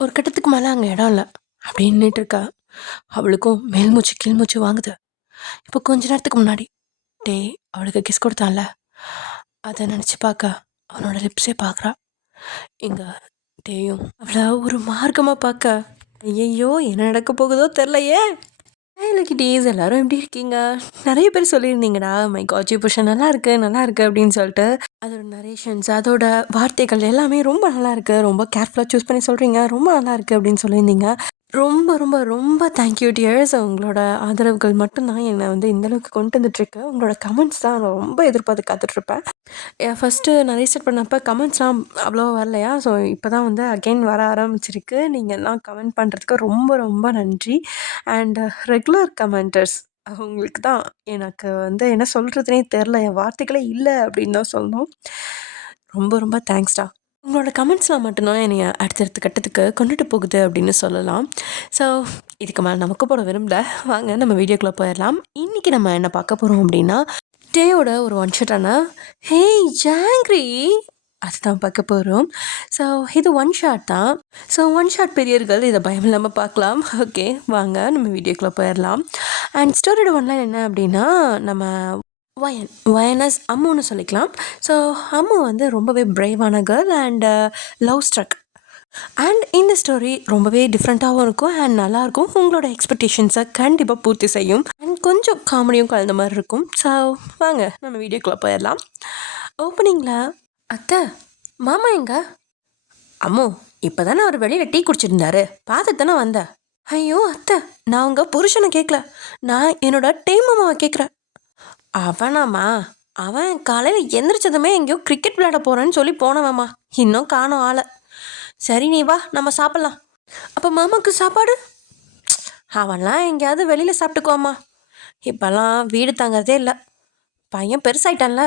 ஒரு கட்டத்துக்கு மேலே அங்கே இடம் இல்லை அப்படின்னு நின்றுட்டுருக்கா. அவளுக்கும் மேல் மூச்சு கீழ் மூச்சு வாங்குது. இப்போ கொஞ்ச நேரத்துக்கு முன்னாடி டேய் அவளுக்கு கிஸ் கொடுத்தான்ல, அதை நினச்சி பார்க்க அவனோட லிப்ஸே பார்க்குறா. இங்கே டேயும் அவளை ஒரு மார்க்கமாக பார்க்க ஐயையோ என்ன நடக்க போகுதோ தெரிலையே. கிட்டீஸ் எல்லாரும் எப்படி இருக்கீங்க? நிறைய பேர் சொல்லியிருந்தீங்கடா மை காட்சி புருஷன் நல்லா இருக்கு நல்லா இருக்கு அப்படின்னு சொல்லிட்டு. அதோட நரேஷன்ஸ் அதோட வார்த்தைகள் எல்லாமே ரொம்ப நல்லா இருக்கு, ரொம்ப கேர்ஃபுல்லாக சூஸ் பண்ணி சொல்கிறீங்க, ரொம்ப நல்லா இருக்கு அப்படின்னு சொல்லியிருந்தீங்க. ரொம்ப ரொம்ப ரொம்ப தேங்க்யூ டியர்ஸ். உங்களோட ஆதரவுகள் மட்டும்தான் என்னை வந்து இந்தளவுக்கு கொண்டு வந்துட்டுருக்கு. உங்களோட கமெண்ட்ஸ் தான் நான் ரொம்ப எதிர்பார்த்து காத்துட்ருப்பேன். ஃபஸ்ட்டு நான் ரீஸ்டார்ட் பண்ணப்போ கமெண்ட்ஸ்லாம் அவ்வளோ வரலையா. ஸோ இப்போ தான் வந்து அகெயின் வர ஆரம்பிச்சிருக்கு. நீங்கள் எல்லாம் கமெண்ட் பண்ணுறதுக்கு ரொம்ப ரொம்ப நன்றி. அண்ட் ரெகுலர் கமெண்டர்ஸ் அவங்களுக்கு தான் எனக்கு வந்து என்ன சொல்கிறதுனே தெரில, என் வார்த்தைகளே இல்லை அப்படின்னு தான் சொல்லணும். ரொம்ப ரொம்ப தேங்க்ஸ்டா. உங்களோட கமெண்ட்ஸ்லாம் மட்டும்தான் என்னைய அடுத்தடுத்த கட்டத்துக்கு கொண்டுட்டு போகுது அப்படின்னு சொல்லலாம். ஸோ இதுக்கு மேலே நமக்கு போட விரும்பல, வாங்க நம்ம வீடியோக்குள்ளே போயிடலாம். இன்றைக்கி நம்ம என்ன பார்க்க போகிறோம் அப்படின்னா டேயோட ஒரு ஒன் ஷாட்டான ஹே ஜாங்க்ரி அதுதான் பார்க்க போகிறோம். ஸோ இது ஒன் ஷாட் தான். ஸோ ஒன் ஷாட் பெரியர்கள் இதை பயம் இல்லாமல் பார்க்கலாம். ஓகே வாங்க நம்ம வீடியோக்குள்ளே போயிடலாம். அண்ட் ஸ்டோரியோட ஒன்லைன் என்ன அப்படின்னா, நம்ம வயனஸ் அம்முன்னு சொல்லிக்கலாம். ஸோ அம்மு வந்து ரொம்பவே பிரேவான girl and love struck. And இந்த ஸ்டோரி ரொம்பவே டிஃப்ரெண்ட்டாகவும் இருக்கும் அண்ட் நல்லாயிருக்கும். உங்களோட எக்ஸ்பெக்டேஷன்ஸை கண்டிப்பாக பூர்த்தி செய்யும் அண்ட் கொஞ்சம் காமெடியும் கலந்த மாதிரி இருக்கும். ஸோ வாங்க நம்ம வீடியோக்குள்ளே போயிடலாம். ஓப்பனிங்கில் அத்தை மாமா எங்க? அம்மோ இப்போ தானே அவர் வெளியில் டீ குடிச்சிருந்தாரு, பார்த்துட்டு தானே வந்தேன். ஐயோ அத்தை, நான் உங்கள் புருஷனை கேட்கல, நான் என்னோட டைம் மாமாவை கேட்குறேன். அவனாம்மா, அவன் காலையில் எந்திரிச்சதுமே எங்கேயோ கிரிக்கெட் விளையாட போகிறேன்னு சொல்லி போனவம்மா, இன்னும் காணோம் ஆளை. சரி நீ வா நம்ம சாப்பிட்லாம். அப்போ மாமாவுக்கு சாப்பாடு? அவன்லாம் எங்கேயாவது வெளியில் சாப்பிட்டுக்குவாம்மா, இப்போல்லாம் வீடு தாங்கிறதே இல்லை. பையன் பெருசாயிட்டான்ல,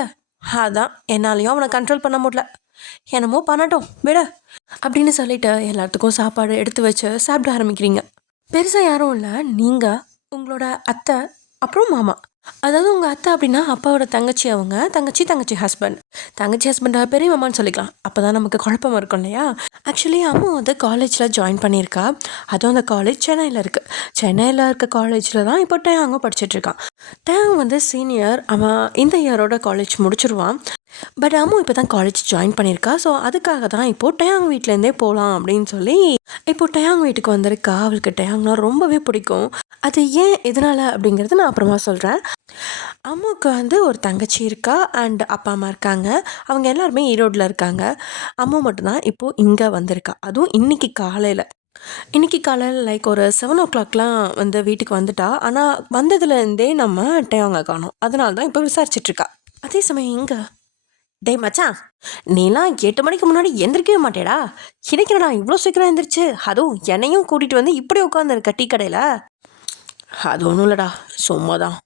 அதான் என்னாலையும் அவனை கண்ட்ரோல் பண்ண முடியல. என்னமோ பண்ணட்டும் விட அப்படின்னு சொல்லிட்டு எல்லாத்துக்கும் சாப்பாடு எடுத்து வச்சு சாப்பிட ஆரம்பிக்கிறீங்க. பெருசாக யாரும் இல்லை, நீங்கள் உங்களோட அத்தை அப்புறம் மாமா. அதாவது உங்கள் அத்தை அப்படின்னா அப்பாவோட தங்கச்சி, அவங்க தங்கச்சி ஹஸ்பண்ட். தங்கச்சி ஹஸ்பண்டை பெரிய மாமான்னு சொல்லிக்கலாம், அப்போ தான் நமக்கு குழப்பமாக இருக்கும் இல்லையா. ஆக்சுவலி அம்மா வந்து காலேஜில் ஜாயின் பண்ணியிருக்கா. அதுவும் அந்த காலேஜ் சென்னையில் இருக்குது. சென்னையில் இருக்க காலேஜில் தான் இப்போ டேயாங்க படிச்சுட்ருக்கான். டேயாங் வந்து சீனியர், அவன் இந்த இயரோட காலேஜ் முடிச்சிருவான். பட் அம்மு இப்போ தான் காலேஜ் ஜாயின் பண்ணியிருக்கா. ஸோ அதுக்காக தான் இப்போது டேயாங் வீட்டிலேருந்தே போகலாம் அப்படின்னு சொல்லி இப்போது டேயாங் வீட்டுக்கு வந்திருக்கா. அவளுக்கு டேயாங்னா ரொம்பவே பிடிக்கும். அது ஏன் எதனால் அப்படிங்கிறது நான் அப்புறமா சொல்கிறேன். அம்முவுக்கு வந்து ஒரு தங்கச்சி இருக்கா அண்ட் அப்பா அம்மா இருக்காங்க. அவங்க எல்லாருமே ஈரோட்டில் இருக்காங்க. அம்மு மட்டும்தான் இப்போது இங்கே வந்திருக்கா. அதுவும் இன்றைக்கி காலையில் லைக் ஒரு 7 o'clockலாம் வந்து வீட்டுக்கு வந்துட்டா. ஆனால் வந்ததுலேருந்தே நம்ம டேயாங்க காணோம். அதனால தான் இப்போ விசாரிச்சிட்ருக்கா. அதே சமயம் இங்கே டேய் மச்சான், நீலாம் 8 மணிக்கு முன்னாடி எந்திரிக்கவே மாட்டேடா, இன்னைக்குடா இவ்வளோ சீக்கிரம் எந்திரிச்சு, அதுவும் என்னையும் கூட்டிகிட்டு வந்து இப்படி உட்காந்துருக்க டீ கடையில். அது ஒன்றும் இல்லைடா, சும்மா தான்.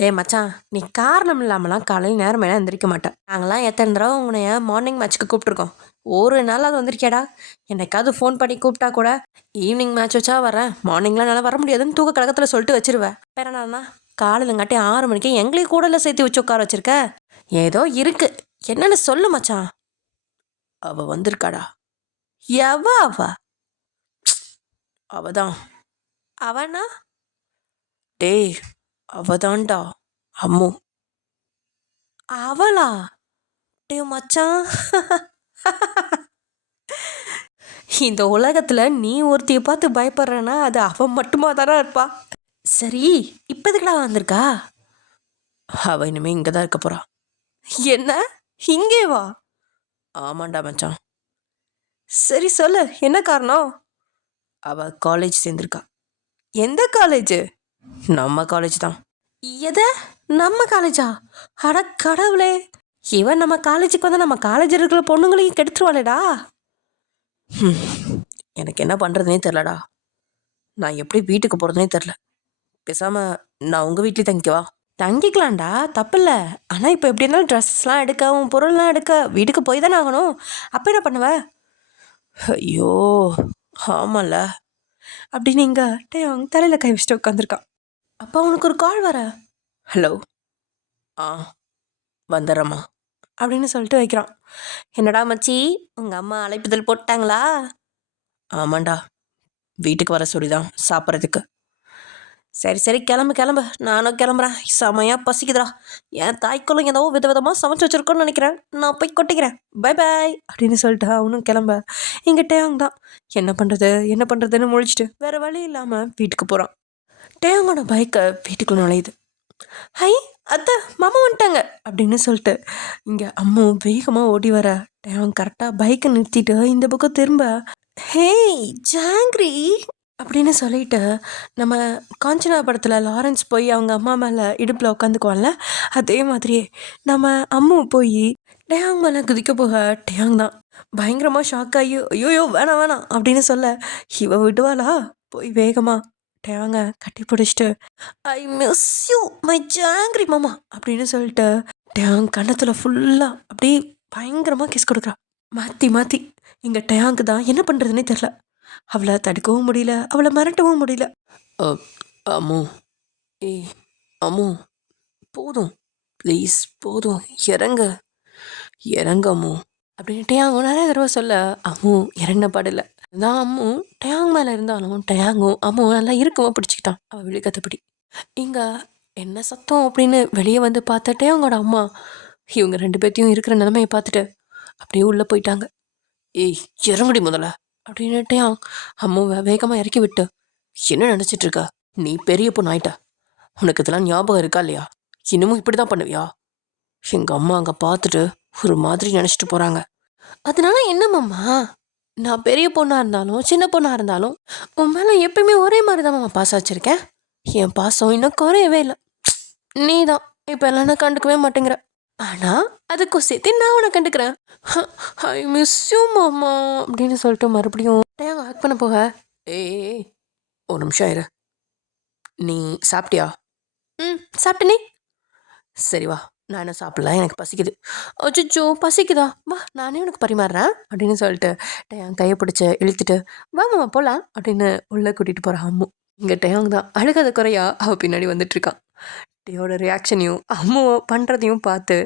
டே மச்சான், நீ காரணம் இல்லாமலாம் காலையில் நேரமேலாம் எந்திரிக்க மாட்டேன். நாங்களாம் எத்தனை தடவை உன்னைய மார்னிங் மேட்ச்சுக்கு கூப்பிட்ருக்கோம், ஒரு நாள் அது வந்திருக்கேடா. என்னைக்காவது ஃபோன் பண்ணி கூப்பிட்டா கூட ஈவினிங் மேட்ச் வச்சா வரேன், மார்னிங்லாம் நல்லா வர முடியாதுன்னு தூக்க கழகத்தில் சொல்லிட்டு வச்சிருவேன். வேற என்னன்னா காலையிலங்காட்டி 6 மணிக்கு எங்களையும் கூடல சேர்த்து வச்சு உட்கார வச்சிருக்க. ஏதோ இருக்கு, என்னன்னு சொல்லு மச்சான். அவ வந்திருக்காடா. அவ அவதான். அவனா? டேய் அவதான்டா அம்மு. அவளா? டே மச்சான், இந்த உலகத்துல நீ ஒருத்திய பார்த்து பயப்படுறனா அது அவன் மட்டுமா தானே இருப்பா. சரி இப்ப எதுக்குடா வந்திருக்கா? அவ இனிமே இங்கதான் இருக்க போறா. என்ன இங்கே வா? ஆமாண்டா மச்சான். சரி சொல்லு என்ன காரணம்? அவ காலேஜ் சேர்ந்திருக்கா. எந்த காலேஜ்? நம்ம காலேஜ் தான். எத நம்ம காலேஜா? அட கடவுளே, இவன் நம்ம காலேஜுக்கு வந்து நம்ம காலேஜ் இருக்கிற பொண்ணுங்களையும் கெடுத்துருவாளேடா. எனக்கு என்ன பண்ணுறதுனே தெரிலடா. நான் எப்படி வீட்டுக்கு போகிறதுனே தெரில. பேசாமல் நான் உங்கள் வீட்லேயே தங்கிக்கவா? தங்கிக்கலாம்டா, தப்பில்ல. ஆனால் இப்போ எப்படி இருந்தாலும் ட்ரெஸ்லாம் எடுக்க, உன் பொருள்லாம் எடுக்க வீட்டுக்கு போய் தானே ஆகணும். அப்போ என்ன பண்ணுவ? ஐயோ ஆமாம்ல அப்படின்னு இங்கே அவங்க தலையில் கை வச்சுட்டு உட்காந்துருக்கான். அப்போ அவனுக்கு ஒரு கால் வர. ஹலோ, ஆ வந்துடுறேம்மா அப்படின்னு சொல்லிட்டு வைக்கிறான். என்னடா மச்சி, உங்கள் அம்மா அழைப்புதல் போட்டாங்களா? ஆமாண்டா, வீட்டுக்கு வர சொல்லிதான் சாப்பிட்றதுக்கு. சரி சரி, கிளம்பு கிளம்பு, நானும் கிளம்புறேன். செமையா பசிக்குதுடா. என் தாய்க்குள்ள ஏதோ விதவிதமாக சமைச்சு வச்சிருக்கோன்னு நினைக்கிறேன். நான் போய் கொட்டிக்கிறேன். பை பாய் அப்படின்னு சொல்லிட்டு அவனும் கிளம்ப இங்கே டேயாங் தான் என்ன பண்ணுறதுன்னு முழிச்சிட்டு வேற வழி இல்லாமல் வீட்டுக்கு போகிறான். டேயாங்கோட பைக்கை வீட்டுக்குள்ள நுழையுது. ஹை அத்தை, மாமா வந்துட்டாங்க அப்படின்னு சொல்லிட்டு இங்கே அம்மு வேகமாக ஓடி வர டேயாங் கரெக்டாக பைக்கை நிறுத்திட்டு இந்த பக்கம் திரும்ப, ஹேய் ஜாங்கிரி அப்படின்னு சொல்லிட்டு நம்ம காஞ்சனா படத்தில் லாரன்ஸ் போய் அவங்க அம்மா மேலே இடுப்பில் உட்காந்துக்குவான்ல, அதே மாதிரியே நம்ம அம்மு போய் டேயாங் மேலே குதிக்க போக டேயாங் தான் பயங்கரமாக ஷாக் ஆகி ஐயோயோ வேணாம் வேணாம் அப்படின்னு சொல்ல, இவ விடுவாளா, போய் வேகமாக டேயாங்க கட்டி பிடிச்சிட்டு I miss you my jangiri மாமா அப்படின்னு சொல்லிட்டு டேயாங் கன்னத்தில் ஃபுல்லாக அப்படியே பயங்கரமாக கிஸ் கொடுக்குறான். மாற்றி மாற்றி இங்கே டேயாங்க்கு தான் என்ன பண்ணுறதுனே தெரில. அவளை தடுக்கவும் முடியல, அவளை மிரட்டவும் முடியல. அம்மு, ஏய் அம்மு, போதும் ப்ளீஸ், போதும் இறங்க அம்மு அப்படின்னு டேயாங் நிறைய தடவை சொல்ல அம்மு இறங்கின பாடல தான். அம்மு டேயாங் மேலே இருந்தாலும் டேயாங்கும் அம்மு நல்லா இருக்குமா பிடிச்சிக்கிட்டான் அவள் விழுக்கத்தப்படி. இங்கே என்ன சத்தம் அப்படின்னு வெளியே வந்து பார்த்த டேயாங்கோட அம்மா இவங்க 2 பேர்த்தையும் இருக்கிற நிலைமையை பார்த்துட்டு அப்படியே உள்ளே போயிட்டாங்க. ஏய் இறங்குடி முதல்ல அப்படின்னுட்டே அம்மாவை வேகமாக இறக்கி விட்டு, என்ன நினச்சிட்டு இருக்க, நீ பெரிய பொண்ணு ஆயிட்ட, உனக்கு இதெல்லாம் ஞாபகம் இருக்கா இல்லையா, இன்னமும் இப்படி தான் பண்ணுவியா? எங்கள் அம்மா அங்கே பார்த்துட்டு ஒரு மாதிரி நினச்சிட்டு போகிறாங்க. அதனால என்னம்மாம்மா, நான் பெரிய பொண்ணாக இருந்தாலும் சின்ன பொண்ணாக இருந்தாலும் உன் மேலே எப்பயுமே ஒரே மாதிரி தான் மாமா பாசம் வச்சுருக்கேன். என் பாசம் இன்னும் குறையவே இல்லை. நீ தான் இப்போ எல்லாம் நான் கண்டுக்கவே மாட்டேங்கிற. ஆனால் அதுக்கும் சேர்த்து நான் உன்னை கண்டுக்கிறேன். ஐ மிஸ் யூ மாமா அப்படின்னு சொல்லிட்டு மறுபடியும் டேங்க ஹக் பண்ண போக, ஏய் ஒரு நிமிஷம் இரு, நீ சாப்பிட்டியா? சாப்பிட்டனே. சரி வா, நான் என்ன சாப்பிடல, எனக்கு பசிக்குது. அச்சோ பசிக்குதா, வா நானே உனக்கு பரிமாறுறேன் அப்படின்னு சொல்லிட்டு டேயாங் கையை பிடிச்சி இழுத்துட்டு வா மாமா போகலாம் அப்படின்னு உள்ளே கூட்டிகிட்டு போகிற அம்மு. இங்கே டேயாங் தான் அழுகாத குறையா அவள் பின்னாடி வந்துட்டுருக்கான். டேயோட ரியாக்ஷனையும் அம்மாவும் பண்ணுறதையும் பார்த்து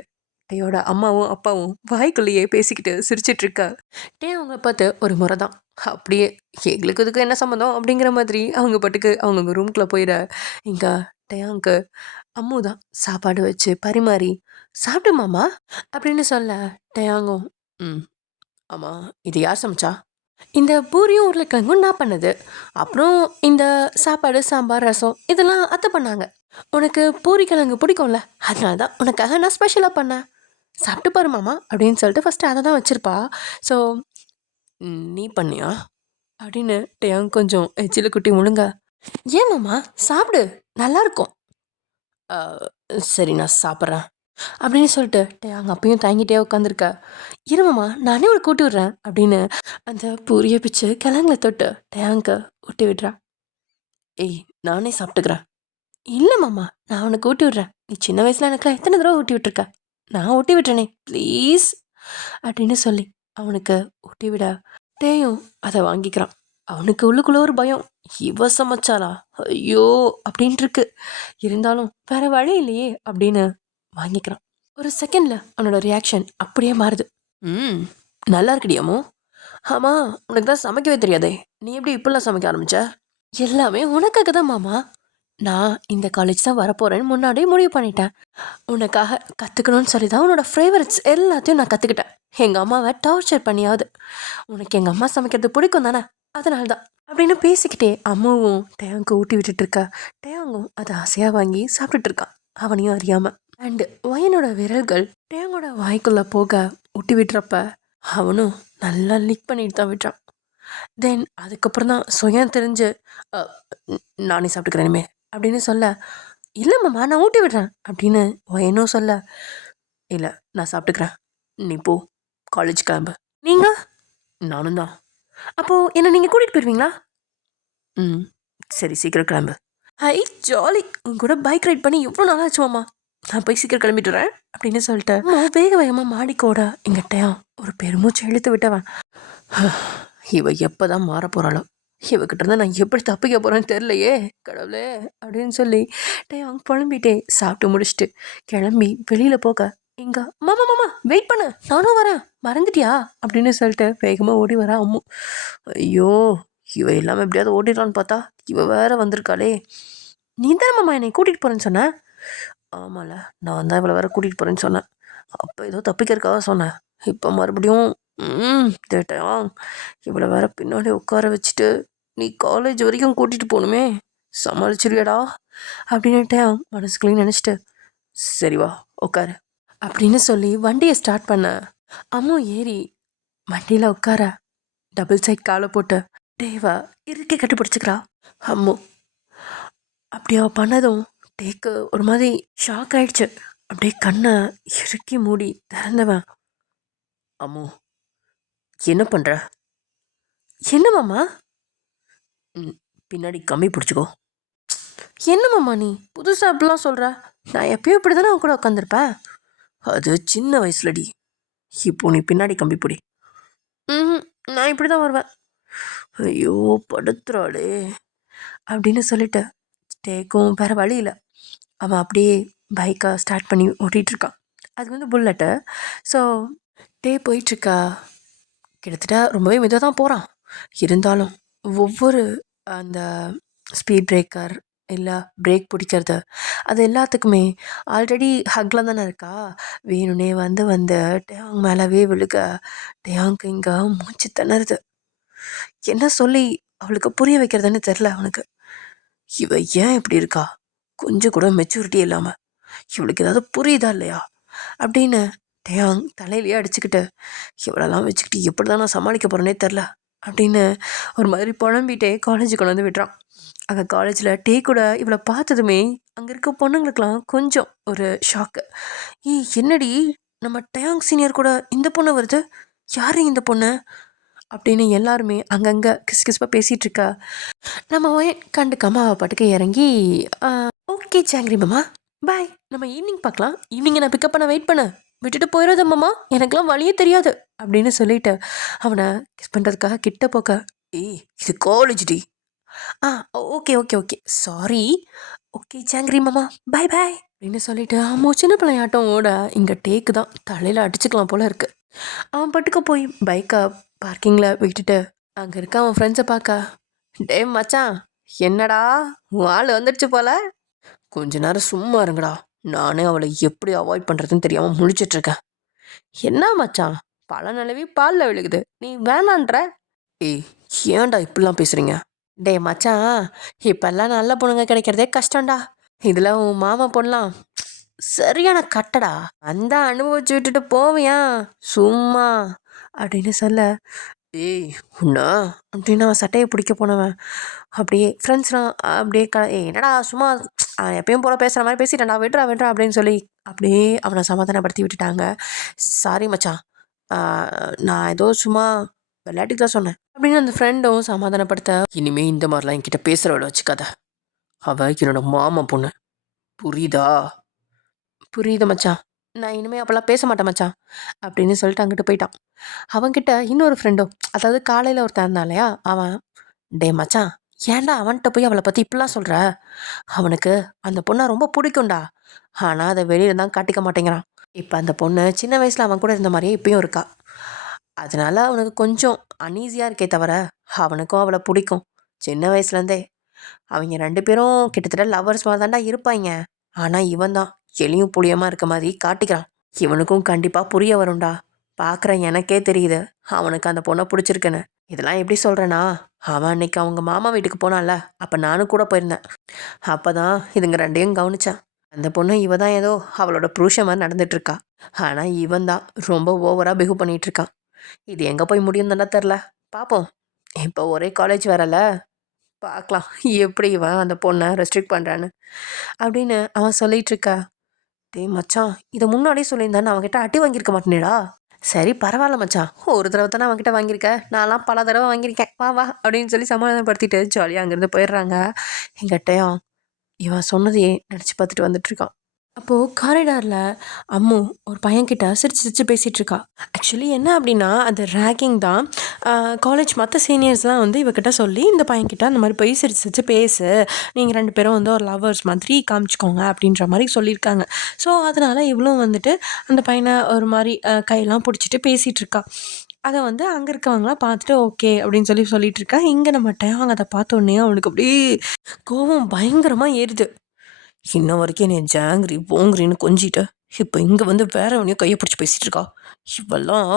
டேயோட அம்மாவும் அப்பாவும் வாய்க்குள்ளேயே பேசிக்கிட்டு சிரிச்சிட்ருக்கா. டே அவங்க பார்த்து ஒரு முறை தான் அப்படியே எங்களுக்கு இதுக்கு என்ன சம்மந்தம் அப்படிங்கிற மாதிரி அவங்க பாட்டுக்கு அவங்கவுங்க ரூம்குள்ளே போயிட, இங்கே டேயாங்க்கு அம்மு தான் சாப்பாடு வச்சு பரிமாறி சாப்பிட்டு மாமா அப்படின்னு சொல்ல டேயாங்கும் ஆமாம் இது யார் சமைச்சா? இந்த பூரியும் உருளைக்கிழங்கும் நான் பண்ணது. அப்புறம் இந்த சாப்பாடு சாம்பார் ரசம் இதெல்லாம் அத்தை பண்ணாங்க. உனக்கு பூரி கிழங்கு பிடிக்கும்ல, அதனால தான் உனக்காக நான் ஸ்பெஷலாக பண்ணேன், சாப்பிட்டு பாரு மாமா அப்படின்னு சொல்லிட்டு ஃபஸ்ட்டு அதை தான் வச்சுருப்பா. ஸோ நீ பண்ணியா அப்படின்னு டேயாங் கொஞ்சம் எச்சில் குட்டி முழுங்க. ஏன் மாமா சாப்பிடு, நல்லாயிருக்கும். சரி நான் சாப்பிட்றேன் அப்படின்னு சொல்லிட்டு டேயாங் அப்பயும் தயங்கிட்டே உட்காந்துருக்க. இருமாம்மா நானே உனக்கு கூட்டி விட்றேன் அப்படின்னு அந்த பூரியை பிச்சு கிழங்குல தொட்டு டேயாங்க ஊட்டி விடுறா. ஏய் நானே சாப்பிட்டுக்கிறேன். இல்லை மாமா நான் உனக்கு ஊட்டி விட்றேன், நீ சின்ன வயசில் எனக்கு எத்தனை தடவை ஊட்டி விட்டுருக்க, நான் ஊட்டி விட்டுறேனே ப்ளீஸ் அப்படின்னு சொல்லி அவனுக்கு ஊட்டி விட டேயும் அதை வாங்கிக்கிறான். அவனுக்கு உள்ளுக்குள்ள ஒரு பயம், இவ சமைச்சாலா ஐயோ அப்படின்ட்டு இருக்கு, இருந்தாலும் வேற வழி இல்லையே அப்படின்னு வாங்கிக்கிறான். ஒரு செகண்டில் அவனோட ரியாக்ஷன் அப்படியே மாறுது. நல்லா இருக்குடியாமோ. ஆமாம் உனக்கு தான் சமைக்கவே தெரியாதே, நீ எப்படி இப்படிலாம் சமைக்க ஆரம்பிச்ச? எல்லாமே உனக்காக தான் மாமா, நான் இந்த காலேஜ் தான் வரப்போகிறேன்னு முன்னாடியே முடிவு பண்ணிட்டேன். உனக்காக கற்றுக்கணும்னு சொல்லி தான் உன்னோட ஃபேவரட்ஸ் எல்லாத்தையும் நான் கற்றுக்கிட்டேன். எங்கள் அம்மாவை டார்ச்சர் பண்ணியாவது. உனக்கு எங்கள் அம்மா சமைக்கிறது பிடிக்கும் தானே, அதனால தான் அப்படின்னு பேசிக்கிட்டே அம்மாவும் டேயாங்கு ஊட்டி விட்டுட்டுருக்கா. டேயாங்கும் அதை ஆசையாக வாங்கி சாப்பிட்டுட்டு இருக்கான் அவனையும் அறியாமல். அண்டு வயனோட விரல்கள் டேயாங்கோட வாய்க்குள்ளே போக ஊட்டி விட்டுறப்ப அவனும் நல்லா லிக் பண்ணிட்டு தான் விட்டுறான். தென் அதுக்கப்புறம் தான் சுயம் தெரிஞ்சு நானே சாப்பிட்டுக்கிறேனுமே அப்படின்னு சொல்ல, இல்லை மாமா நான் ஊட்டி விடுறேன் அப்படின்னு வயனும் சொல்ல, இல்லை நான் சாப்பிட்டுக்கிறேன், நீ போ காலேஜ் கிளம்பு. நீங்கள்? நானும் தான். அப்போது என்னை நீங்கள் கூட்டிகிட்டு போயிடுவீங்களா? சரி சீக்கிரம் கிளம்பு. ஹை ஜாலி, உங்க கூட பைக் ரைட் பண்ணி எவ்வளோ நாள் ஆச்சு மாமா, நான் போய் சீக்கிரம் கிளம்பிட்டுறேன் அப்படின்னு சொல்லிட்டு வேக வேகமாக மாடிக்கோட எங்கிட்டயா ஒரு பெருமூச்சு இழுத்து விட்டவன். இவ எப்போ தான் மாற போகிறாளோ, இவகிட்ட இருந்தால் நான் எப்படி தப்பிக்க போகிறேன்னு தெரிலையே கடவுளே அப்படின்னு சொல்லி டேயாங் புலம்பிட்டே சாப்பிட்டு முடிச்சுட்டு கிளம்பி வெளியில் போக, இங்கே மாமா மாமா வெயிட் பண்ணு நானும் வரேன் மறந்துட்டியா அப்படின்னு சொல்லிட்டு வேகமாக ஓடி வரா அம்மு. ஐயோ, இவ இல்லாமல் எப்படியாவது ஓடிடலான்னு பார்த்தா இவ வேற வந்திருக்காளே. நீ தானே மாமா என்னை கூட்டிகிட்டு போகிறேன்னு சொன்னேன். ஆமால, நான் தான் இவளை வேற கூட்டிகிட்டு போகிறேன்னு சொன்னேன். அப்போ ஏதோ தப்பிக்கிறதுக்காக சொன்னேன். இப்போ மறுபடியும் தேட்டையான் இவளை வேற பின்னாடி உட்கார வச்சுட்டு நீ காலேஜ் வரைக்கும் கூட்டிகிட்டு போகணுமே, சமாளிச்சிருவியடா அப்படின்னுட்டு மனசுக்குள்ளேயும் நினச்சிட்டு சரி வா உட்காரு அப்படின்னு சொல்லி வண்டியை ஸ்டார்ட் பண்ண அம்மு ஏறி வண்டியில் உட்கார டபுள் சைட் காலை போட்டு டேவா இருக்கே கட்டுப்பிடிச்சிக்கிறா அம்மு. அப்படி அவ பண்ணதும் டேக்கு ஒரு மாதிரி ஷாக் ஆயிடுச்சு. அப்படியே கண்ணை இறுக்கி மூடி திறந்தவன், அம்மு என்ன பண்ணுற? என்ன மாமா? பின்னாடி கம்மி பிடிச்சிக்கோ. என்ன மாமா நீ புதுசாக அப்படிலாம் சொல்கிற? நான் எப்பயும் இப்படி தானே அவன் கூட உட்காந்துருப்பேன். அது சின்ன வயசுலடி, இப்போ நீ பின்னாடி கம்பி பிடி. நான் இப்படி தான் வருவேன். ஐயோ படுத்துறாளே அப்படின்னு சொல்லிட்டு டேக்கும் வேறு வழி இல்லை. அவன் அப்படியே பைக்கை ஸ்டார்ட் பண்ணி ஓட்டிகிட்ருக்கான். அது வந்து புல்லட்டு. So day போயிட்டுருக்கா. கிட்டத்தட்ட ரொம்பவே மெதுவாக தான் போகிறான். இருந்தாலும் ஒவ்வொரு அந்த ஸ்பீட் பிரேக்கர் இல்லை பிரேக் பிடிக்கிறது அது எல்லாத்துக்குமே ஆல்ரெடி ஹக்கில் தானே இருக்கா. வேணும்னே வந்து டேயாங் மேலவே விழுக டேயாங்க்கு இங்கே மூச்சு திணறுது. என்ன சொல்லி அவளுக்கு புரிய வைக்கிறதுன்னு தெரில அவனுக்கு. இவ ஏன் இப்படி இருக்கா? கொஞ்சம் கூட மெச்சூரிட்டி இல்லாமல் இவளுக்கு ஏதாவது புரியுதா இல்லையா அப்படின்னு டேயாங் தலையிலேயே அடிச்சுக்கிட்டு இவளெல்லாம் வச்சுக்கிட்டு எப்படி தான் நான் சமாளிக்க போகிறேனே தெரில அப்படின்னு ஒரு மாதிரி புலம்பிகிட்டே காலேஜுக்கு கொண்டு வந்து விட்டுறான். அங்கே காலேஜில் டே கூட இவளை பார்த்ததுமே அங்கே இருக்க பொண்ணுங்களுக்கெல்லாம் கொஞ்சம் ஒரு ஷாக்கு. என்னடி நம்ம டேயாங் சீனியர் கூட இந்த பொண்ணு வருது, யாரு இந்த பொண்ணு அப்படின்னு எல்லாருமே அங்கங்கே கிஸ்கிஸ்பாக பேசிகிட்டு இருக்கா. நம்ம கண்டுக்காம அவள் பாட்டுக்கு இறங்கி ஓகே ஜாங்கிரி மாமா பாய், நம்ம ஈவினிங் பார்க்கலாம், ஈவினிங்கை நான் பிக்கப் பண்ண வெயிட் பண்ண, விட்டுட்டு போயிடாத மாமா, எனக்குலாம் வழியே தெரியாது அப்படின்னு சொல்லிட்டு அவனை கிஸ் பண்ணுறதுக்காக கிட்ட போக்க, இது காலேஜ் டி. Okay okay okay sorry, okay ஜாங்கிரி மாமா பாய் பாய் அப்படின்னு சொல்லிட்டு அவன் சின்ன பிள்ளையாட்டம் ஓட இங்கே டேக்கு தான் தலையில் அடிச்சுக்கலாம் போல இருக்கு. அவன் பட்டுக்க போய் பைக்கை பார்க்கிங்கில் விட்டுட்டு அங்கே இருக்க அவன் ஃப்ரெண்ட்ஸை பார்க்க, டே மச்சான் என்னடா உன் ஆள் வந்துடுச்சு போல, கொஞ்ச நேரம் சும்மா இருங்கடா, நானே அவளை எப்படி அவாய்ட் பண்ணுறதுன்னு தெரியாமல் முழிச்சிட்ருக்கேன். என்ன மச்சான் பல நிலவி பாலில் விழுகுது, நீ வேணான்ற? ஏன்டா இப்படிலாம் பேசுகிறீங்க? டே மச்சான் இப்பெல்லாம் நல்ல பொண்ணுங்க கிடைக்கிறதே கஷ்டம்டா, இதில் உன் மாமா பொண்ணலாம் சரியான கட்டடா, அந்த அனுபவிச்சு விட்டுட்டு போவியா சும்மா அப்படின்னு சொல்ல, உண்ணா அப்படின்னு அவன் சட்டையை பிடிக்க போனவன் அப்படியே ஃப்ரெண்ட்ஸ்லாம் அப்படியே என்னடா சும்மா எப்பயும் போல பேசுகிற மாதிரி பேசிட்டேன்டா, விட்றா அப்படின்னு சொல்லி அப்படியே அவனை சமாதானப்படுத்தி விட்டுட்டாங்க. சாரி மச்சான், நான் ஏதோ சும்மா விளையாட்டுக்கு தான் சொன்னேன் அப்படின்னு அந்த ஃப்ரெண்டும் சமாதானப்படுத்த, இனிமே இந்த மாதிரிலாம் என்கிட்ட பேசுகிறவளை வச்சுக்காத, அவ என்னோட மாமா பொண்ணு புரியுதா? புரியுது மச்சான், நான் இனிமேல் அப்போல்லாம் பேச மாட்டேன் மச்சான் அப்படின்னு சொல்லிட்டு அங்கிட்டு போயிட்டான். அவன்கிட்ட இன்னொரு ஃப்ரெண்டும், அதாவது காலையில் ஒருத்தன் இருந்தான் இல்லையா அவன், டே மச்சான் ஏன்டா அவன்கிட்ட போய் அவளை பற்றி இப்படிலாம் சொல்கிற, அவனுக்கு அந்த பொண்ணை ரொம்ப பிடிக்கும்டா, ஆனால் அதை வெளியில் தான் காட்டிக்க மாட்டேங்கிறான். இப்போ அந்த பொண்ணு சின்ன வயசில் அவன் கூட இருந்த மாதிரியே இப்பயும் இருக்கா, அதனால அவனுக்கு கொஞ்சம் அன்ஈஸியாக இருக்கே தவிர அவனுக்கும் அவளை பிடிக்கும். சின்ன வயசுலேருந்தே அவங்க 2 பேரும் கிட்டத்தட்ட லவ்வர்ஸ் மாதிரி தாண்டா இருப்பாங்க. ஆனால் இவன் தான் எலியும் புளியமாக இருக்க மாதிரி காட்டிக்கிறான். இவனுக்கும் கண்டிப்பாக புரிய வரும்டா, பார்க்குற எனக்கே தெரியுது அவனுக்கு அந்த பொண்ணை பிடிச்சிருக்குன்னு. இதெல்லாம் எப்படி சொல்கிறேன்னா, அவன் அன்னைக்கு அவங்க மாமா வீட்டுக்கு போனான்ல, அப்போ நானும் கூட போயிருந்தேன். அப்போ தான் இதுங்க 2ஐயும் கவனிச்சான். அந்த பொண்ணு இவ தான் ஏதோ அவளோட புருஷன் மாதிரி நடந்துட்டுருக்கா, ஆனால் இவன் தான் ரொம்ப ஓவராக பிஹேவ் பண்ணிகிட்ருக்கான். இது எங்கே போய் முடியும் தானே தெரில, பார்ப்போம். இப்போ ஒரே காலேஜ் வரல, பார்க்கலாம் எப்படி இவன் அந்த பொண்ணை ரெஸ்ட்ரிக்ட் பண்ணுறான்னு அப்படின்னு அவன் சொல்லிகிட்ருக்கா. டே மச்சான் இதை முன்னாடியே சொல்லியிருந்தான்னு அவன்கிட்ட அட்டி வாங்கியிருக்க மாட்டேனேடா. சரி பரவாயில்ல மச்சான், ஒரு தடவை தானே அவன்கிட்ட வாங்கியிருக்க, நான்லாம் பல தடவை வாங்கியிருக்கேன், வா வா அப்படின்னு சொல்லி சமாதானப்படுத்திட்டு ஜாலியாக அங்கேருந்து போயிடுறாங்க. எங்கிட்டையும் இவன் சொன்னதையே நினச்சி பார்த்துட்டு வந்துட்டுருக்கான். அப்போது காரிடாரில் அம்மு ஒரு பையன்கிட்ட சிரிச்சு சிரிச்சு பேசிகிட்டு இருக்கா. ஆக்சுவலி என்ன அப்படின்னா அது ரேக்கிங் தான். காலேஜ் மற்ற சீனியர்ஸ்லாம் வந்து இவகிட்ட சொல்லி இந்த பையன்கிட்ட அந்த மாதிரி போய் சிரிச்சு சிரிச்சு பேசு, நீங்கள் 2 பேரும் வந்து ஒரு லவ்வர்ஸ் மாதிரி காமிச்சிக்கோங்க அப்படின்ற மாதிரி சொல்லியிருக்காங்க. ஸோ அதனால் இவளும் வந்துட்டு அந்த பையனை ஒரு மாதிரி கையெல்லாம் பிடிச்சிட்டு பேசிகிட்டு இருக்கா. அதை வந்து அங்கே இருக்கவங்களாம் பார்த்துட்டு ஓகே அப்படின்னு சொல்லிட்டு இருக்கா. இங்கே நம்ம டயாங் அதை பார்த்தோன்னே அவனுக்கு அப்படியே கோவம் பயங்கரமாக ஏறுது. இன்ன வரைக்கும் என்னை ஜாங்கிரி போங்கிரின்னு கொஞ்சிட்டு இப்போ இங்கே வந்து வேற எவனையும் கையை பிடிச்சி பேசிகிட்டு இருக்கா இவெல்லாம்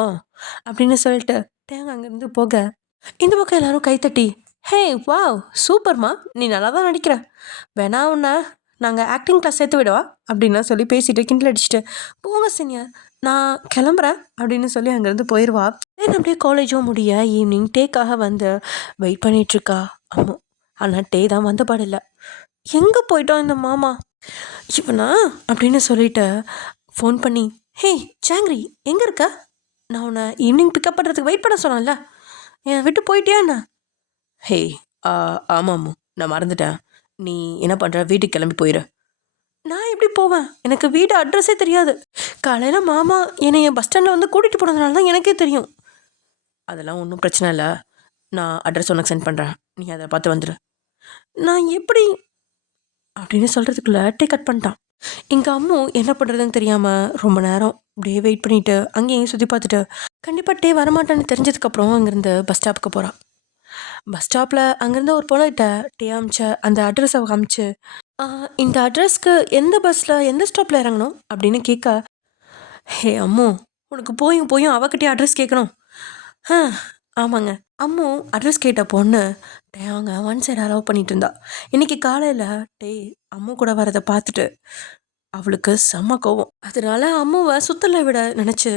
அப்படின்னு சொல்லிட்டு டேங்க அங்கேருந்து போக இந்த பக்கம் எல்லாரும் கைத்தட்டி ஹே வாவ் சூப்பர்மா நீ நல்லா தான் நடிக்கிற, வேணா உன்னை நாங்கள் ஆக்டிங் கிளாஸ் சேர்த்து விடவா அப்படின்னா சொல்லி பேசிட்டு கிண்டல் அடிச்சுட்டு போங்க சீனியர் நான் கிளம்புறேன் அப்படின்னு சொல்லி அங்கேருந்து போயிடுவா. தென் அப்படியே காலேஜும் முடிய ஈவினிங் டேக்காக வந்து வெயிட் பண்ணிகிட்ருக்கா அம்மா. ஆனால் டே தான் வந்த பாடில்லை. எங்கே போயிட்டோம் இந்த மாமா இவனா அப்படின்னு சொல்லிட்டு ஃபோன் பண்ணி ஹே ஜாங்கிரி எங்கே இருக்க, நான் உன்னை ஈவினிங் பிக்கப் பண்ணுறதுக்கு வெயிட் பண்ண சொன்னேன்ல, என் விட்டு போயிட்டியா என்ன? ஹே ஆமாம் நான் மறந்துட்டேன், நீ என்ன பண்ணுற வீட்டுக்கு கிளம்பி போயிடு. நான் எப்படி போவேன், எனக்கு வீடு அட்ரஸே தெரியாது. காலையில் மாமா என்னை பஸ் ஸ்டாண்டில் வந்து கூட்டிகிட்டு போனதுனால தான் எனக்கே தெரியும். அதெல்லாம் ஒன்றும் பிரச்சனை இல்லை, நான் அட்ரஸ் உனக்கு சென்ட் பண்ணுறேன், நீ அதை பார்த்து வந்துடு. நான் எப்படி அப்படின்னு சொல்கிறதுக்குள்ளே டே கட் பண்ணிட்டான். எங்கள் அம்மு என்ன பண்ணுறதுன்னு தெரியாமல் ரொம்ப நேரம் அப்படியே வெயிட் பண்ணிவிட்டு அங்கேயும் சுற்றி பார்த்துட்டு கண்டிப்பாக டே வரமாட்டான்னு தெரிஞ்சதுக்கப்புறம் அங்கேருந்து பஸ் ஸ்டாப்புக்கு போகிறான். பஸ் ஸ்டாப்பில் அங்கேருந்து ஒரு பொண்ணுகிட்ட டே அமிச்ச அந்த அட்ரஸை காமிச்சு இந்த அட்ரஸ்க்கு எந்த பஸ்ஸில் எந்த ஸ்டாப்பில் இறங்கணும் அப்படின்னு கேட்க ஹே அம்மு உனக்கு போயும் போயும் அவகிட்டே அட்ரஸ் கேட்கணும். ஆமாங்க அம்மு அட்ரஸ் கேட்ட பொண்ணு டே அவங்க ஒன் சைடு அலோவ் பண்ணிட்டு இருந்தா. இன்னைக்கு காலையில் டே அம்மு கூட வரதை பார்த்துட்டு அவளுக்கு செம்ம கோவம். அதனால அம்முவை சுத்தலை விட நினச்சி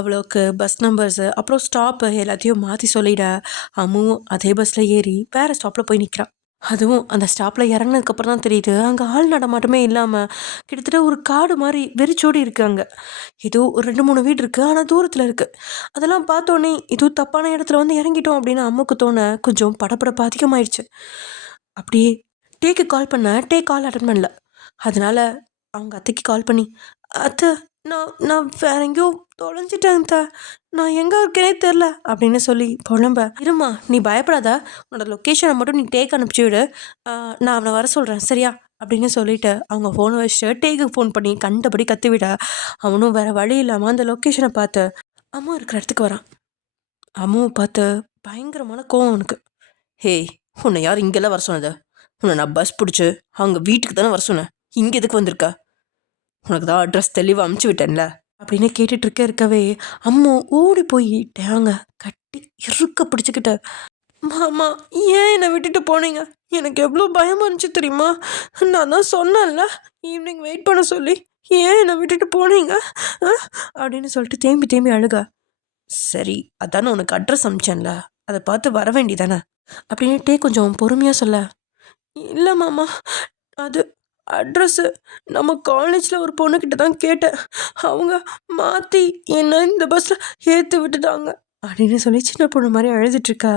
அவளுக்கு பஸ் நம்பர்ஸு அப்புறம் ஸ்டாப்பு எல்லாத்தையும் மாற்றி சொல்லிட அம்முவும் அதே பஸ்ஸில் ஏறி வேறு ஸ்டாப்பில் போய் நிற்கிறான். அதுவும் அந்த ஸ்டாப்பில் இறங்கினதுக்கப்புறம் தான் தெரியுது அங்கே ஆள் நடமாட்டமே இல்லாமல் கிட்டத்தட்ட ஒரு காடு மாதிரி வெறிச்சோடி இருக்குது. அங்கே ஏதோ ஒரு 2-3 வீடு இருக்குது, ஆனால் தூரத்தில் இருக்குது. அதெல்லாம் பார்த்தோன்னே இதுவும் தப்பான இடத்துல வந்து இறங்கிட்டோம் அப்படின்னு அம்முக்கு தோண கொஞ்சம் படப்படப்பு அதிகமாயிடுச்சு. அப்படியே டேக்கு கால் பண்ண டே கால் அட்டன் பண்ணல. அதனால அவங்க அத்தைக்கு கால் பண்ணி அத்தை நான் நான் வேற எங்கேயோ தொலைஞ்சிட்டேன் அத்தை, நான் எங்கே இருக்கேனே தெரில அப்படின்னு சொல்லி புலம்ப. இருமா நீ பயப்படாத, உன்னோட லொக்கேஷனை மட்டும் நீ டேக் அனுப்பிச்சி விடு, நான் அவனை வர சொல்கிறேன் சரியா அப்படின்னு சொல்லிட்டு அவங்க ஃபோனை வச்சுட்டு டேக்கு ஃபோன் பண்ணி கண்டபடி கத்தி விட அவனும் வேறு வழி இல்லாமல் அந்த லொக்கேஷனை பார்த்து அம்மா இருக்கிற இடத்துக்கு வரான். அம்மாவை பார்த்து பயங்கரமான கோவம் அவனுக்கு. ஹே உன்னை யார் இங்கெல்லாம் வர சொன்னது, உன்னை நான் பஸ் பிடிச்சி அவங்க வீட்டுக்கு தானே வர சொன்னேன், இங்கே எதுக்கு வந்திருக்க, உனக்கு தான் அட்ரஸ் தெளிவாக அமுச்சு விட்டேன்ல அப்படின்னு கேட்டுட்டு இருக்கவே அம்மு ஓடி போய் டேங்க கட்டி இருக்க பிடிச்சிக்கிட்ட மாமா ஏன் என்னை விட்டுட்டு போனீங்க, எனக்கு எவ்வளோ பயமாக இருந்துச்சு தெரியுமா, நான் தான் சொன்னேன்ல ஈவினிங் வெயிட் பண்ண சொல்லி, ஏன் என்னை விட்டுட்டு போனீங்க அப்படின்னு சொல்லிட்டு தேம்பி தேம்பி அழுக. சரி அதானே உனக்கு அட்ரஸ் அமிச்சேன்ல, அதை பார்த்து வர வேண்டிதானே அப்படின்ட்டே கொஞ்சம் பொறுமையாக சொல்ல. இல்லை மாமா அது அட்ரஸ்ஸு நம்ம காலேஜில் ஒரு பொண்ணுக்கிட்ட தான் கேட்டேன், அவங்க மாற்றி என்ன இந்த பஸ்ஸில் ஏற்றி விட்டுட்டாங்க அப்படின்னு சொல்லி சின்ன பொண்ணு மாதிரி அழுதுட்ருக்கா.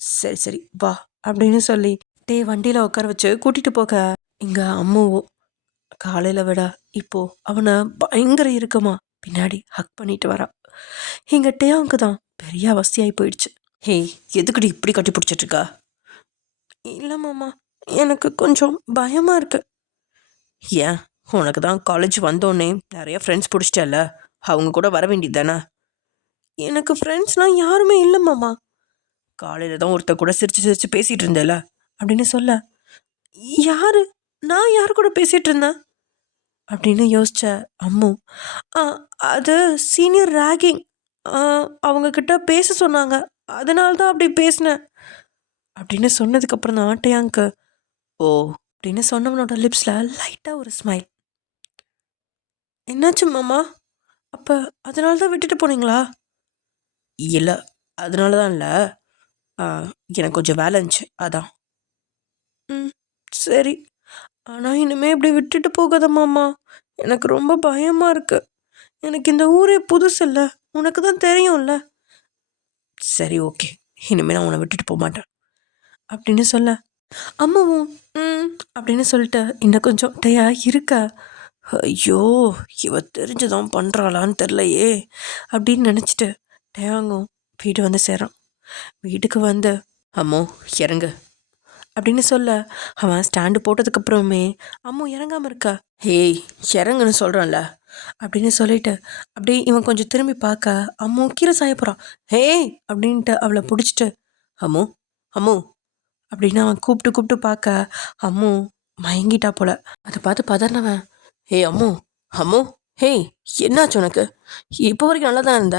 சரி சரி வா அப்படின்னு சொல்லி டே வண்டியில் உட்கார வச்சு கூட்டிகிட்டு போக இங்கே அம்மாவும் காலையில் விட இப்போது அவனை பயங்கர இருக்குமா பின்னாடி ஹக் பண்ணிட்டு வரா. இங்கே டேவுக்கு தான் பெரிய அவஸ்தையாகி போயிடுச்சு. ஹேய் எதுக்குடி இப்படி கட்டி பிடிச்சிட்ருக்கா? இல்லை மாமா எனக்கு கொஞ்சம் பயமாக இருக்குது. ஏன் உனக்கு தான் காலேஜ் வந்தோடனே நிறைய ஃப்ரெண்ட்ஸ் பிடிச்சிட்டல, அவங்க கூட வர வேண்டியது தானே? எனக்கு ஃப்ரெண்ட்ஸ்லாம் யாருமே இல்லை மாமா, காலையில் தான் ஒருத்தர் கூட சிரிச்சு சிரிச்சு பேசிகிட்டு இருந்தேல அப்படின்னு சொல்ல. யாரு, நான் யார் கூட பேசிகிட்டு இருந்தேன் அப்படின்னு யோசிச்ச அம்மு அது சீனியர் ரேகிங், அவங்கக்கிட்ட பேச சொன்னாங்க அதனால தான் அப்படி பேசினேன் அப்படின்னு சொன்னதுக்கப்புறம் தான் டேயாங்க்கு ஓ அப்படின்னு சொன்னவனோட லிப்ஸில் லைட்டாக ஒரு ஸ்மைல். என்னாச்சு மாமா, அப்போ அதனால தான் விட்டுட்டு போனீங்களா? இல்லை அதனால தான் இல்லை, எனக்கு கொஞ்சம் வேலை இருந்துச்சு அதான். சரி, ஆனால் இனிமேல் இப்படி விட்டுட்டு போகாத மாமா, எனக்கு ரொம்ப பயமாக இருக்குது, எனக்கு இந்த ஊரே புதுசு இல்லை, உனக்கு தான் தெரியும்ல. சரி ஓகே, இனிமேல் நான் உன்னை விட்டுட்டு போக மாட்டேன் அப்படின்னு சொல்ல அம்மாவும் அப்படின்னு சொல்லிட்டு இன்னும் கொஞ்சம் டயா இருக்க ஐயோ! இவ தெரிஞ்சுதான் பண்ணுறாளான்னு தெரிலையே அப்படின்னு நினச்சிட்டு டயாங்கும் வீடு வந்து சேர்றான். வீட்டுக்கு வந்து அம்மோ இறங்கு அப்படின்னு சொல்ல அவன் ஸ்டாண்டு போட்டதுக்கப்புறமே அம்மு இறங்காமல் இருக்கா. ஹேய் இறங்குன்னு சொல்கிறான்ல அப்படின்னு சொல்லிட்டு அப்படியே இவன் கொஞ்சம் திரும்பி பார்க்க அம்மு கீழே சாய போகிறான். ஹேய் அப்படின்ட்டு அவளை பிடிச்சிட்டு அம்மு அம்மு அப்படின்னு அவன் கூப்பிட்டு கூப்பிட்டு பார்க்க அம்மு மயங்கிட்டா போல. அதை பார்த்து பதறினவன் ஏய் அம்மு அம்மு ஹேய் என்னாச்சு உனக்கு? இப்போ வரைக்கும் நல்லா தானே இருந்த,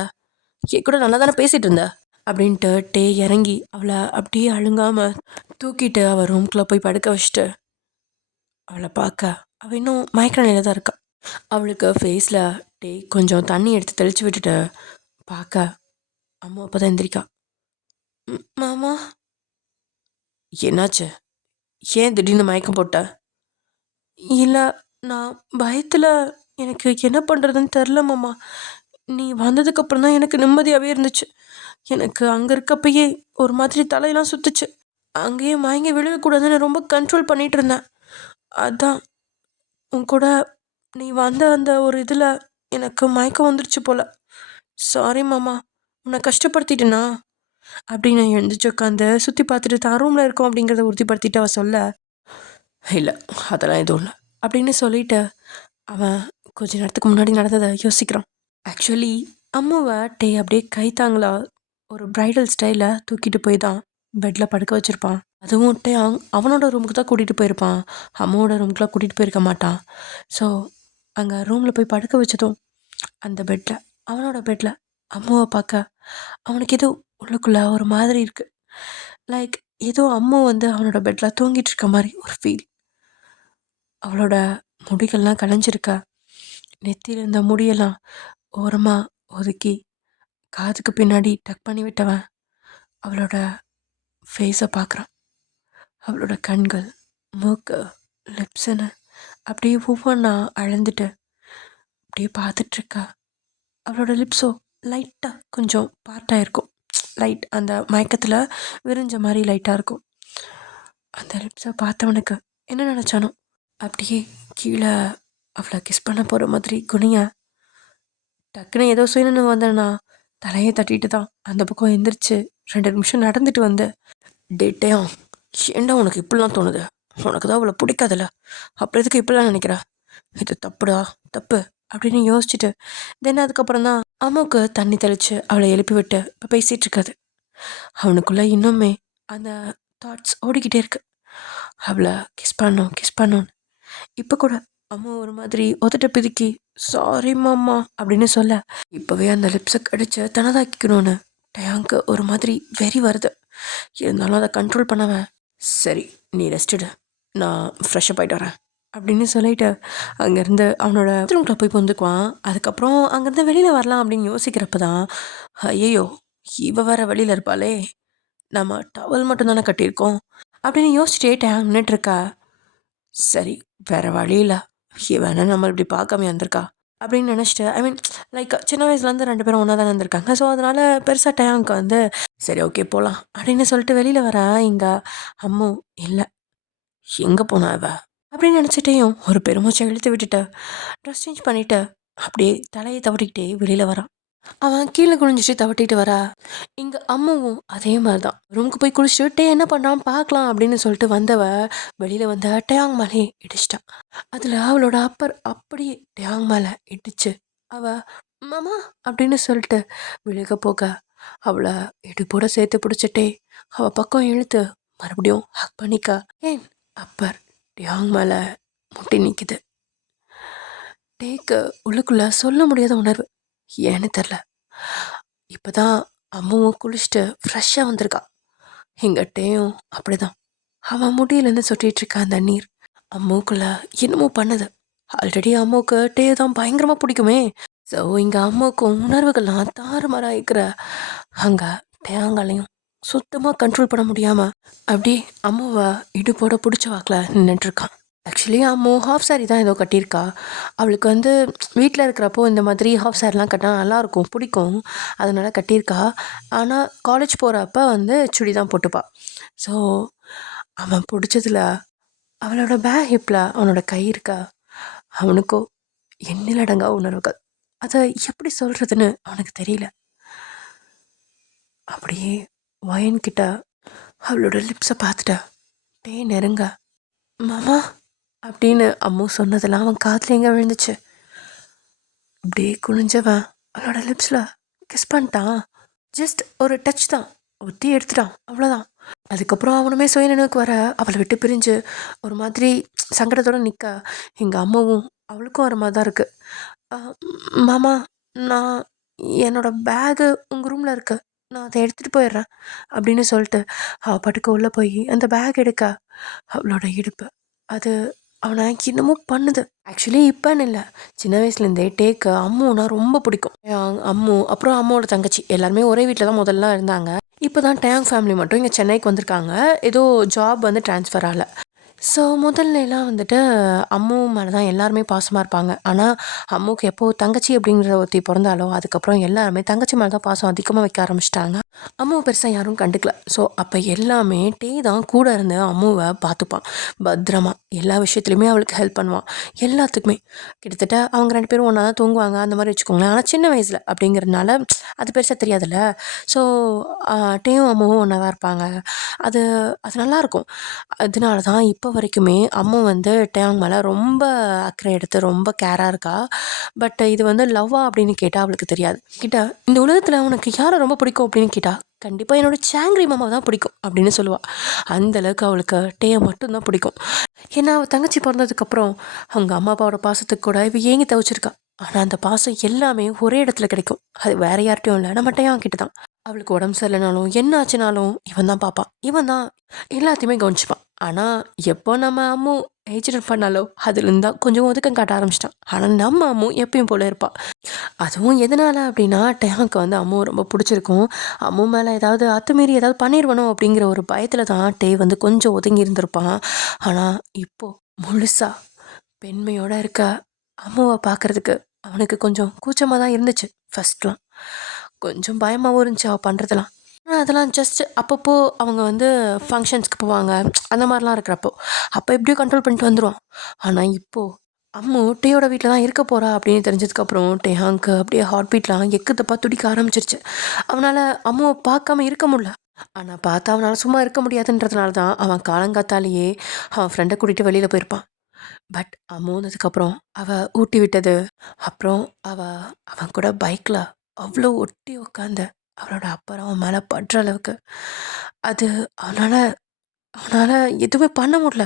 என் கூட நல்லா தானே பேசிகிட்டு இருந்த அப்படின்ட்டு டே இறங்கி அவளை அப்படியே அழுங்காமல் தூக்கிட்டு அவள் ரூம்குள்ளே போய் படுக்க வச்சுட்டு அவளை பார்க்க அவள் இன்னும் மயக்க நிலையில தான் இருக்கா. அவளுக்கு ஃபேஸில் டே கொஞ்சம் தண்ணி எடுத்து தெளித்து விட்டுட்டு பார்க்க அம்மா அப்போ தான் எந்திரிக்கா. மாமா என்னாச்சு? ஏன் திடீர்னு மயக்கம் போட்ட? இல்லை நான் பயத்தில் எனக்கு என்ன பண்ணுறதுன்னு தெரில மாமா. நீ வந்ததுக்கப்புறம் தான் எனக்கு நிம்மதியாகவே இருந்துச்சு. எனக்கு அங்கே இருக்கப்பயே ஒரு மாதிரி தலையெல்லாம் சுற்றுச்சு. அங்கேயே மயங்கி விழுகக்கூடாதுன்னு ரொம்ப கண்ட்ரோல் பண்ணிகிட்டு இருந்தேன். அதான் உன் கூட நீ வந்த அந்த ஒரு இதில் எனக்கு மயக்கம் வந்துருச்சு போல். சாரி மாமா, உன்னை கஷ்டப்படுத்திட்டேனா அப்படின்னு எழுந்திரிச்சு உட்காந்து சுற்றி பார்த்துட்டு தான் ரூமில் இருக்கோம் அப்படிங்கிறத உறுதிப்படுத்திட்டு அவள் சொல்ல இல்லை அதெல்லாம் எதுவும் இல்லை அப்படின்னு சொல்லிட்டு அவன் கொஞ்ச நேரத்துக்கு முன்னாடி நடந்ததை யோசிக்கிறான். ஆக்சுவலி அம்மாவை டே அப்படியே கைத்தாங்களா ஒரு ப்ரைடல் ஸ்டைலில் தூக்கிட்டு போய் தான் பெட்டில் படுக்க வச்சுருப்பான். அதுவும் டே அவனோட ரூமுக்கு தான் கூட்டிகிட்டு போயிருப்பான், அம்மாவோட ரூமுக்குலாம் கூட்டிகிட்டு போயிருக்க மாட்டான். ஸோ அங்கே ரூமில் போய் படுக்க வச்சதும் அந்த பெட்டில் அவனோட பெட்டில் அம்மாவை பார்க்க அவனுக்கு ஏதோ உள்ளுக்குள்ளே ஒரு மாதிரி இருக்குது. லைக் ஏதோ அம்மா வந்து அவனோட பெட்டில் தூங்கிட்டு இருக்க மாதிரி ஒரு ஃபீல். அவளோட முடிகள்லாம் கலைஞ்சிருக்கா. நெத்தியில் இருந்த முடியெல்லாம் ஓரமாக ஒதுக்கி காதுக்கு பின்னாடி டக் பண்ணி விட்டவன் அவளோட ஃபேஸை பார்க்குறான். அவளோட கண்கள், மூக்கு, லிப்ஸுன்னு அப்படியே ஒவ்வொன்றா அளந்துட்டு அப்படியே பார்த்துட்ருக்கா. அவளோட லிப்ஸோ லைட்டாக கொஞ்சம் பார்ட்டாக இருக்கும். லைட் அந்த மயக்கத்தில் விரிஞ்ச மாதிரி லைட்டாக இருக்கும். அந்த லிப்ஸை பார்த்தவனுக்கு என்ன நினச்சானோ அப்படியே கீழே அவளை கிஸ் பண்ண போகிற மாதிரி குனிய டக்குன்னு ஏதோ சுயநினைவு வந்தேன்னா தலையை தட்டிட்டு தான் அந்த பக்கம் எந்திரிச்சு 2 நிமிஷம் நடந்துட்டு வந்து டேட்டையா ஏண்டா உனக்கு இப்படிலாம் தோணுது? உனக்கு தான் அவளை பிடிக்காதுல்ல, அப்புறம் எதுக்கு இப்படிலாம் நினைக்கிற? இது தப்புடா தப்பு அப்படின்னு யோசிச்சுட்டு தென் அதுக்கப்புறம் தான் அம்மாவுக்கு தண்ணி தெளித்து அவளை எழுப்பி விட்டு இப்போ பேசிகிட்டு இருக்காது. அவனுக்குள்ளே இன்னுமே அந்த தாட்ஸ் ஓடிக்கிட்டே இருக்கு. அவளை கிஸ் பண்ணோன்னு இப்போ கூட அம்மா ஒரு மாதிரி ஒத்துட்ட பிதுக்கி சாரி மாமா அப்படின்னு சொல்ல இப்போவே அந்த லிப்ஸை கடிச்சு தனதாக்கிக்கணும்னு டயாங்க்கு ஒரு மாதிரி வெறி வருது. இருந்தாலும் அதை கண்ட்ரோல் பண்ணவன் சரி நீ ரெஸ்ட்டுடு, நான் ஃப்ரெஷ்ஷப் ஆகிட்டு வரேன் அப்படின்னு சொல்லிட்டு அங்கேருந்து அவனோட ரூம்கிட்ட போய் பொந்துக்குவான். அதுக்கப்புறம் அங்கேருந்து வெளியில் வரலாம் அப்படின்னு யோசிக்கிறப்ப தான் ஐயோ இவ வேற வெளியில் இருப்பாளே, நம்ம டவல் மட்டும் தானே கட்டியிருக்கோம் அப்படின்னு யோசிச்சுட்டே டேங் நின்றுட்டுருக்கா. சரி வேறு வழி இல்லை, இவனை நம்ம இப்படி பார்க்காம வந்திருக்கா அப்படின்னு நினச்சிட்டு ஐ மீன் லைக் சின்ன வயசுலேருந்து 2 பேரும் ஒன்றா தானே இருந்திருக்காங்க. ஸோ அதனால் பெருசாக டேங்க்கு வந்து சரி ஓகே போகலாம் அப்படின்னு சொல்லிட்டு வெளியில் வர இங்கே அம்மு இல்லை எங்கே போனா இவ அப்படின்னு நினச்சிட்டையும் ஒரு பெருமூச்சை இழுத்து விட்டுட்டு ட்ரெஸ் சேஞ்ச் பண்ணிவிட்டு அப்படியே தலையை தவட்டிக்கிட்டே வெளியில் வரான். அவன் கீழே குனிஞ்சிட்டு தவட்டிட்டு வரா. இங்கே அம்மாவும் அதே மாதிரி தான் ரூமுக்கு போய் குளிச்சுட்டு டே என்ன பண்ணான் பார்க்கலாம் அப்படின்னு சொல்லிட்டு வந்தவ வெளியில் வந்த டயாங் மேலே இடிச்சிட்டான். அதில் அவளோட அப்பர் அப்படியே டயாங் மேலே இடிச்சு அவள் மாமா அப்படின்னு சொல்லிட்டு விழுக போக அவளை இடுப்போட சேர்த்து பிடிச்சிட்டே அவள் பக்கம் இழுத்து மறுபடியும் ஹக் பண்ணிக்கா. ஏன் அப்பர் டயாங் மேலே முட்டி நிற்குது. டேக்கு உள்ளுக்குள்ளே சொல்ல முடியாத உணர்வு, ஏன்னு தெரில. இப்போ தான் அம்மாவும் குளிச்சுட்டு ஃப்ரெஷ்ஷாக வந்திருக்கா. எங்கிட்டையும் அப்படி தான் அவன் முடியிலேருந்து சொட்டிகிட்டு இருக்கா அந்த நீர் அம்மாவுக்குள்ள என்னமோ பண்ணுது. ஆல்ரெடி அம்மாவுக்கு டே தான் பயங்கரமாக பிடிக்குமே. ஸோ இங்கே அம்மாவுக்கும் உணர்வுகள்லாம் தாறுமாறாக இருக்கிற அங்கே டேங்காலையும் சுத்தமாக கண்ட்ரோல் பண்ண முடியாமல் அப்படியே அம்மாவை இடுப்போட பிடிச்ச வாக்கில் நின்றுட்டுருக்கான். ஆக்சுவலி அம்மு ஹாஃப் சாரி தான் ஏதோ கட்டியிருக்கா. அவளுக்கு வந்து வீட்டில் இருக்கிறப்போ இந்த மாதிரி ஹாஃப் சாரிலாம் கட்டினா நல்லாயிருக்கும், பிடிக்கும், அதனால் கட்டியிருக்கா. ஆனால் காலேஜ் போகிறப்ப வந்து சுடி தான் போட்டுப்பா. ஸோ அவன் பிடிச்சதில் அவளோட பேக் ஹிப்பில் அவனோட கை இருக்கா. அவனுக்கோ எண்ணிலடங்கா உணர்வுகள். அதை எப்படி சொல்கிறதுன்னு அவனுக்கு தெரியல. அப்படியே வயன் கிட்ட அவளோட லிப்ஸை பார்த்துட்டா. டே நெருங்க மாமா அப்படின்னு அம்மு சொன்னதெல்லாம் அவன் காதில் எங்கே விழுந்துச்சு. அப்படியே குனிஞ்சவன் அவளோட லிப்ஸில் கிஸ் பண்ணிட்டான். ஜஸ்ட் ஒரு டச் தான், ஒத்தி எடுத்துட்டான், அவ்வளோதான். அதுக்கப்புறம் அவனுமே சுயநினைவுக்கு வர அவளை விட்டு பிரிஞ்சு ஒரு மாதிரி சங்கடத்தோடு நிற்க எங்கள் அம்மாவும் அவளுக்கும் வர மாதிரி தான் இருக்குது. மாமா, நான் என்னோட பேகு உங்கள் ரூமில் இருக்கு, நான் அதை எடுத்துகிட்டு போயிடுறேன் அப்படின்னு சொல்லிட்டு அவள் பாட்டுக்கு உள்ளே போய் அந்த பேக் எடுக்க அவளோட இடுப்பு அது அவனை இன்னமும் பண்ணுது. ஆக்சுவலி இப்போன்னு இல்லை, சின்ன வயசுலேருந்தே டேக்கு அம்முன்னா ரொம்ப பிடிக்கும். அம்மு அப்புறம் அம்மாவோட தங்கச்சி எல்லாருமே ஒரே வீட்டில் தான் முதல்ல இருந்தாங்க. இப்போ தான் டேங் ஃபேமிலி மட்டும் இங்கே சென்னைக்கு வந்திருக்காங்க. ஏதோ ஜாப் வந்து ட்ரான்ஸ்ஃபர் ஆகலை. ஸோ முதல்லலாம் வந்துட்டு அம்மு மேலே தான் எல்லாருமே பாசமாக இருப்பாங்க. ஆனால் அம்முக்கு எப்போது தங்கச்சி அப்படிங்கிற ஒருத்தி பிறந்தாலோ அதுக்கப்புறம் எல்லாருமே தங்கச்சி மேலே தான் பாசம் அதிகமாக வைக்க ஆரம்பிச்சிட்டாங்க. அம்முவை பெருசாக யாரும் கண்டுக்கல. ஸோ அப்போ எல்லாமே டே தான் கூட இருந்து அம்முவை பார்த்துப்பான் பத்திரமா. எல்லா விஷயத்துலையுமே அவளுக்கு ஹெல்ப் பண்ணுவான், எல்லாத்துக்குமே. கிட்டத்தட்ட அவங்க 2 பேரும் ஒன்றா தான் தூங்குவாங்க, அந்த மாதிரி வச்சுக்கோங்களேன். ஆனால் சின்ன வயசில் அப்படிங்கிறதுனால அது பெருசாக தெரியாதுல்ல. ஸோ டேயும் அம்முவும் ஒன்றா தான் இருப்பாங்க. அது அது நல்லாயிருக்கும். அதனால தான் இப்போ வரைக்குமே அம்மு வந்து டேங் மேலே ரொம்ப அக்கறை எடுத்து ரொம்ப கேராக இருக்கா. பட் இது வந்து லவ்வா அப்படின்னு கேட்டால் அவளுக்கு தெரியாது. இந்த உலகத்தில் உனக்கு யாரை ரொம்ப பிடிக்கும் அப்படின்னு கேட்டால் கண்டிப்பாக என்னோட சாங்ரி மாமா தான் பிடிக்கும் அப்படின்னு சொல்லுவாள். அந்தளவுக்கு அவளுக்கு டேயை மட்டும்தான் பிடிக்கும். ஏன்னா அவள் தங்கச்சி பிறந்ததுக்கப்புறம் அவங்க அம்மா அப்பாவோட பாசத்துக்கு கூட இவ ஏங்கி தவிச்சிருக்கா. ஆனால் அந்த பாசம் எல்லாமே ஒரே இடத்துல கிடைக்கும். அது வேற யார்ட்டையும் இல்லை, நம்ம டேயான் கிட்ட தான். அவளுக்கு உடம்பு சரியில்லைனாலும் என்ன ஆச்சுனாலும் இவன் தான் பார்ப்பான், இவன் தான் எல்லாத்தையுமே கவனிச்சுப்பான். ஆனால் எப்போ நம்ம அம்மு ஏஜ் பண்ணாலோ அதுலேருந்து தான் கொஞ்சம் ஒதுக்கம் காட்ட ஆரம்பிச்சிட்டான். ஆனால் நம்ம அம்மு எப்பயும் போல இருப்பாள். அதுவும் எதனால் அப்படின்னா டேங்க்கு வந்து அம்மு ரொம்ப பிடிச்சிருக்கும். அம்மு மேலே ஏதாவது அத்துமீறி ஏதாவது பண்ணிடுவணும் அப்படிங்கிற ஒரு பயத்தில் தான் டே வந்து கொஞ்சம் ஒதுங்கி இருந்திருப்பான். ஆனால் இப்போது முழுசாக பெண்மையோடு இருக்க அம்முவை பார்க்குறதுக்கு அவனுக்கு கொஞ்சம் கூச்சமாக தான் இருந்துச்சு. ஃபஸ்ட்லாம் கொஞ்சம் பயமாகவும் இருந்துச்சு அவள் பண்ணுறதெல்லாம். ஆனால் அதெல்லாம் ஜஸ்ட் அப்பப்போ அவங்க வந்து ஃபங்க்ஷன்ஸ்க்கு போவாங்க, அந்த மாதிரிலாம் இருக்கிறப்போ அப்போ எப்படியோ கண்ட்ரோல் பண்ணிட்டு வந்துடுவான். ஆனால் இப்போது அம்மு டேயோட வீட்டில் தான் இருக்க போகிறா அப்படின்னு தெரிஞ்சதுக்கப்புறம் டேஹாங்க்கு அப்படியே ஹார்ட் பீட்லாம் எக்கு தப்பா துடிக்க ஆரம்பிச்சிருச்சு. அவனால் அம்முவை பார்க்காம இருக்க முடியல. ஆனால் பார்த்தா அவனால் சும்மா இருக்க முடியாதுன்றதுனால தான் அவன் காலங்காத்தாலேயே அவன் ஃப்ரெண்டை கூட்டிகிட்டு வெளியில் போயிருப்பான். பட் அம்மோனதுக்கப்புறம் அவள் ஊட்டி விட்டது, அப்புறம் அவன் கூட பைக்கில் அவ்வளோ ஒட்டி உட்காந்து அவனோட அப்புறம் அவன் மேலே படுற அளவுக்கு அது அவனால் அவனால் எதுவுமே பண்ண முடியல.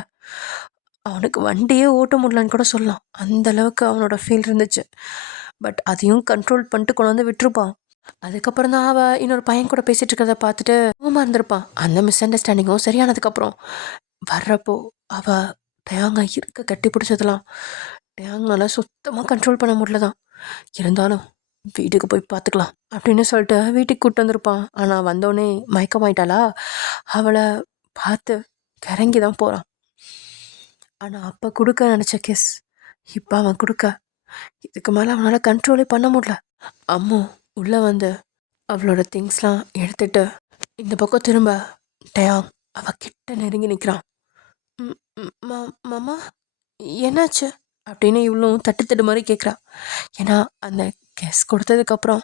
அவனுக்கு வண்டியே ஓட்ட முடியலன்னு கூட சொல்லலாம், அந்த அளவுக்கு அவனோட ஃபீல் இருந்துச்சு. பட் அதையும் கண்ட்ரோல் பண்ணிட்டு கொண்டு வந்து விட்டுருப்பான். அதுக்கப்புறம் தான் அவள் இன்னொரு பையன் கூட பேசிகிட்டு இருக்கிறத பார்த்துட்டு கோவமாக இருந்திருப்பான். அந்த மிஸ் அண்டர்ஸ்டாண்டிங்கும் சரியானதுக்கப்புறம் வர்றப்போ அவள் டயாங்க இருக்க கட்டி பிடிச்சதெல்லாம் டயாங்னால சுத்தமாக கண்ட்ரோல் பண்ண முடியல தான். இருந்தாலும் வீட்டுக்கு போய் பார்த்துக்கலாம் அப்படின்னு சொல்லிட்டு வீட்டுக்கு கூப்பிட்டு வந்திருப்பான். ஆனால் வந்தோடனே மயக்கமாயிட்டாளா, அவளை பார்த்து கிறங்கி தான் போகிறான். ஆனால் அப்போ கொடுக்க நினச்ச கிஸ் இப்போ அவன் கொடுக்க இதுக்கு மேலே அவனால் கண்ட்ரோலே பண்ண முடியல. அம்மு உள்ளே வந்து அவளோட திங்ஸ்லாம் எடுத்துட்டு இந்த பக்கம் திரும்ப டயாங் அவகிட்ட நெருங்கி நிற்கிறான். மாமா என்னாச்சு அப்படின்னு இவ்வளோ தட்டு மாதிரி கேட்குறா. ஏன்னா அந்த கெஸ் கொடுத்ததுக்கப்புறம்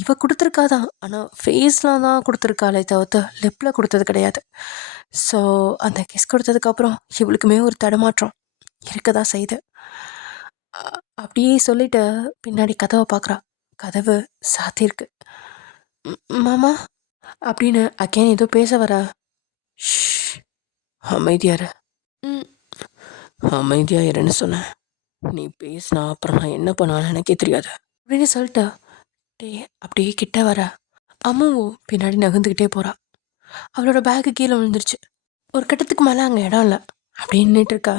இவ கொடுத்துருக்காதான், ஆனால் ஃபேஸ்லாம் தான் கொடுத்துருக்காளே தவிர்த்து லிப்பில் கொடுத்தது கிடையாது. ஸோ அந்த கெஸ் கொடுத்ததுக்கப்புறம் இவளுக்குமே ஒரு தடுமாற்றம் இருக்க தான் செய்யுது. அப்படியே சொல்லிட்டு பின்னாடி கதவை பார்க்குறா. கதவு சாத்தியிருக்கு. மாமா அப்படின்னு அகேன் ஏதோ பேச வர. அமைதியாரு, அமைதியாக இருன்னு சொன்னேன். நீ பேசினா அப்புறம் நான் என்ன பண்ணுவேன்னு எனக்கே தெரியாது அப்படின்னு சொல்லிட்டு டே அப்படியே கிட்ட வர. அம்முவும் பின்னாடி நகர்ந்துக்கிட்டே போகிறா. அவளோட பேக்கு கீழே விழுந்துருச்சு. ஒரு கட்டத்துக்கு மேலே அங்கே இடம் இல்லை அப்படின்னு நின்றுட்டு இருக்கா.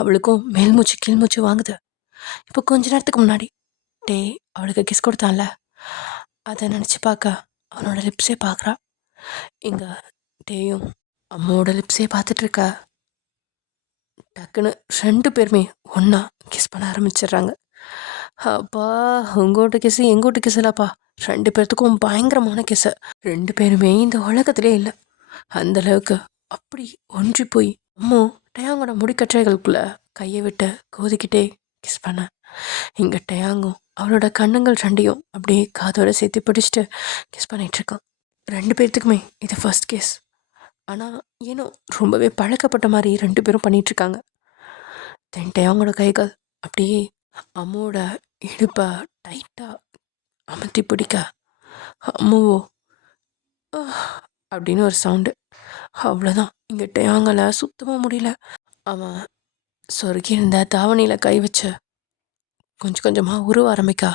அவளுக்கும் மேல் மூச்சு கீழ் மூச்சு வாங்குது. இப்போ கொஞ்ச நேரத்துக்கு முன்னாடி டே அவளுக்கு கிஸ் கொடுத்தான்ல, அதை நினச்சி பார்க்க அவனோட லிப்ஸே பார்க்குறா. இங்கே டேயும் அம்மாவோட லிப்ஸே பார்த்துட்டு இருக்கா. டக்குன்னு 2 பேருமே ஒன்றா கிஸ் பண்ண ஆரம்பிச்சிடுறாங்க. அப்பா, உங்கோட்ட கிஸ்ஸு எங்கோட்ட கிஸ் இல்லைப்பா, 2 பேர்த்துக்கும் பயங்கரமான கிஸ்ஸு. 2 பேருமே இந்த உலகத்திலே இல்லை, அந்தளவுக்கு அப்படி ஒன்றி போய் அம்மு டயாங்கோட முடிக்கற்றைகளுக்குள்ளே கையை விட்டு கோதிக்கிட்டே கிஸ் பண்ண இங்கே டயாங்கும் அவளோட கண்ணுங்கள் ரெண்டையும் அப்படியே காதோட சேர்த்து பிடிச்சிட்டு கிஸ் பண்ணிகிட்ருக்கான். 2 பேர்த்துக்குமே இது ஃபர்ஸ்ட் கிஸ். ஆனால் ஏனோ ரொம்பவே பழக்கப்பட்ட மாதிரி 2 பேரும் பண்ணிகிட்ருக்காங்க. தென் டயாங்கோட கைகள் அப்படியே அம்முவோட இடுப்பை டைட்டாக அமர்த்தி பிடிக்க அம்முவோ அப்படின்னு ஒரு சவுண்டு. அவ்வளோதான். இங்கே டயாங்கலை சுத்தமாக முடியல. அவன் சொருகி இருந்த தாவணியில் கை வச்சு கொஞ்சம் கொஞ்சமாக உருவ ஆரம்பிக்கா.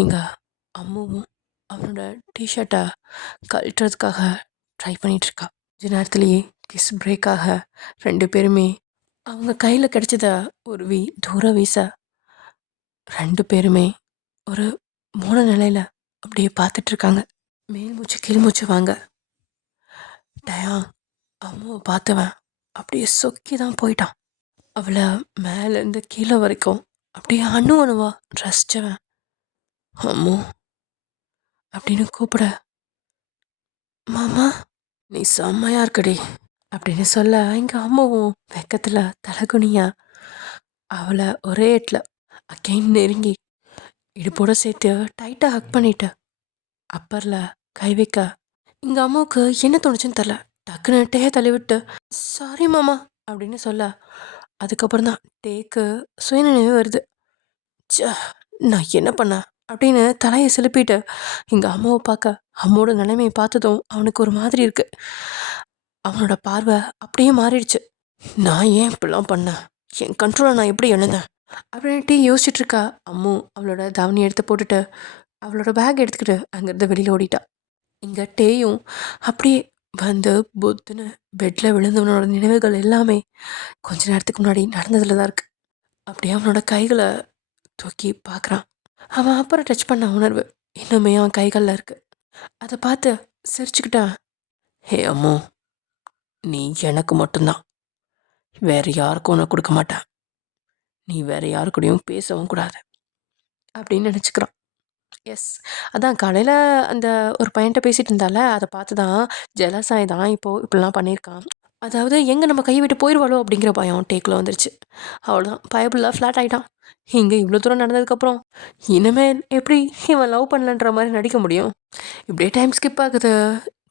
இங்கே அம்முவும் அவனோட டிஷர்ட்டை கழட்டுறதுக்காக ட்ரை பண்ணிகிட்ருக்கா. கொஞ்ச நேரத்துலேயே கிஸ் பிரேக்காக 2 பேருமே அவங்க கையில் கிடைச்சத உருவி தூரம் வீச 2 பேருமே ஒரு 3 நிலையில் அப்படியே பார்த்துட்ருக்காங்க. மேல் மூச்சு கீழ் மூச்சு வாங்க. டயாங் அம்மாவை பார்த்தவன் அப்படியே சொக்கி தான் போயிட்டான். அவளை மேலேருந்து கீழே வரைக்கும் அப்படியே அணுவா ரசிச்சவன் அம்மு அப்படின்னு கூப்பிட, மாமா நீ செம்மையா இருக்கடி அப்படின்னு சொல்ல, இங்கே அம்மாவும் வெக்கத்தில் தலைகுனியா அவளை ஒரே எட்டில் அகைன் நெருங்கி இடுப்போட சேர்த்து டைட்டாக ஹக் பண்ணிட்டு அப்பரில் கை வைக்க, இங்கே அம்மாவுக்கு என்ன தோணுச்சுன்னு தெரில. டக்குன்னு டேயை தள்ளி விட்டு சாரி மாமா அப்படின்னு சொல்ல, அதுக்கப்புறம் தான் டேக்கு சுயநினைவு வருது. ச்சே நான் என்ன பண்ணேன் அப்படின்னு தலையை செலுப்பிட்டு இங்கே அம்மாவை பார்க்க, அம்மாவோட நிலைமையை பார்த்ததும் அவனுக்கு ஒரு மாதிரி இருக்கு. அவனோட பார்வை அப்படியே மாறிடுச்சு. நான் ஏன் இப்படிலாம் பண்ணேன், என் கண்ட்ரோலை நான் எப்படி எழுந்தேன் அப்படின்ட்டு யோசிச்சுட்டு இருக்கா. அம்மு அவளோட தாவணி எடுத்து போட்டுட்டு அவளோட பேக் எடுத்துக்கிட்டு அங்கேருந்து வெளியில் ஓடிட்டா. இங்கே டேயும் அப்படியே வந்து பொத்துன்னு பெட்டில் விழுந்தவனோட நினைவுகள் எல்லாமே கொஞ்ச நேரத்துக்கு முன்னாடி நடந்ததில் தான் இருக்குது. அப்படியே அவனோட கைகளை தூக்கி பார்க்குறான். அவன் அப்புறம் டச் பண்ண உணர்வு இன்னுமே அவன் கைகளில் இருக்குது. அதை பார்த்து சிரிச்சுக்கிட்டான். ஹே அம்மு, நீ எனக்கு மட்டும்தான், வேறு யாருக்கும் உனக்கு கொடுக்க மாட்டேன். நீ வேறு யாரு கூடயும் பேசவும் கூடாது அப்படின்னு நினச்சிக்கிறான். எஸ், அதான் காலையில் அந்த ஒரு பையன்கிட்ட பேசிகிட்டு இருந்தால, அதை பார்த்து தான் ஜெலஸாய் தான் இப்போது இப்படிலாம் பண்ணியிருக்கான். அதாவது எங்கே நம்ம கை விட்டு போயிடுவாளோ அப்படிங்கிற பயம் டேக்கில் வந்துருச்சு. அவ்வளோதான், பயபுல்லாக ஃப்ளாட் ஆகிட்டான். இங்கே இவ்வளோ தூரம் நடந்ததுக்கப்புறம் இனிமேல் எப்படி இவன் லவ் பண்ணலன்ற மாதிரி நடிக்க முடியும்? இப்படியே டைம் ஸ்கிப் ஆகுது.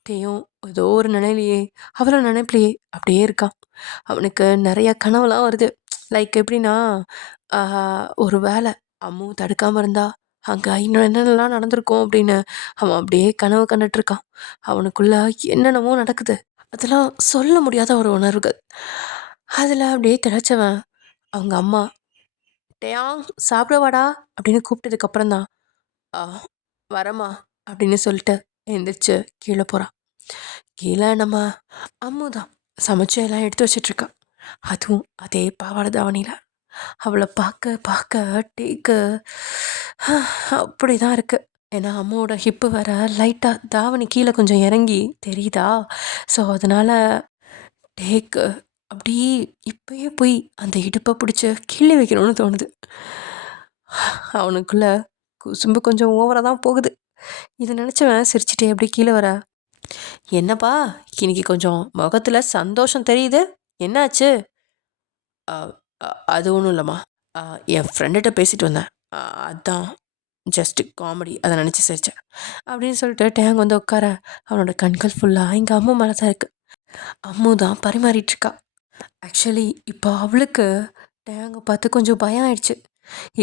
டேயும் ஏதோ ஒரு நினைலையே அவளோட நினைப்பிலேயே அப்படியே இருக்கான். அவனுக்கு நிறைய கனவுலாம் வருது. லைக் எப்படின்னா, ஒரு வேளை அம்மு தடுக்காமல் இருந்தா அங்கே இன்னும் என்னென்னலாம் நடந்திருக்கும் அப்படின்னு அவன் அப்படியே கனவு கண்டுட்ருக்கான். அவனுக்குள்ள என்னென்னமோ நடக்குது. அதெல்லாம் சொல்ல முடியாத ஒரு உணர்வுகள். அதில் அப்படியே திளைச்சவன் அவங்க அம்மா டேயாங் சாப்பிடவாடா அப்படின்னு கூப்பிட்டதுக்கப்புறம் தான் வரம்மா அப்படின்னு சொல்லிட்டு எழுந்திரிச்சு கீழே போகிறான். கீழே நம்ம அம்மு தான் சமைச்சு எல்லாம் எடுத்து வச்சிட்ருக்கா. அதுவும் அதே பாவாடை தாவணியில். அவளை பார்க்க பார்க்க டேக்கு அப்படி தான் இருக்குது. ஏன்னா அம்மாவோட ஹிப்பு வேற லைட்டாக தாவணி கீழே கொஞ்சம் இறங்கி தெரியுதா. ஸோ அதனால் டேக்கு அப்படி இப்பயே போய் அந்த இடுப்பை பிடிச்சி கிள்ளி வைக்கணும்னு தோணுது. அவனுக்குள்ள குசும்பு கொஞ்சம் ஓவராக தான் போகுது. இதை நினச்சவன் சிரிச்சிட்டே அப்படி கீழே வர, என்னப்பா இன்னைக்கு கொஞ்சம் முகத்தில் சந்தோஷம் தெரியுது, என்னாச்சு? அது ஒன்றும் இல்லைம்மா, என் ஃப்ரெண்டுகிட்ட பேசிட்டு வந்தேன், அதான் ஜஸ்ட்டு காமெடி, அதை நினச்சி சிரிச்சேன் அப்படின்னு சொல்லிட்டு டேங் வந்து உட்கார, அவனோட கண்கள் ஃபுல்லாக எங்கள் அம்மா மேலே தான் இருக்குது. அம்மு தான் பரிமாறிட்டுருக்கா. ஆக்சுவலி இப்போ அவளுக்கு டேங்கை பார்த்து கொஞ்சம் பயம் ஆயிடுச்சு.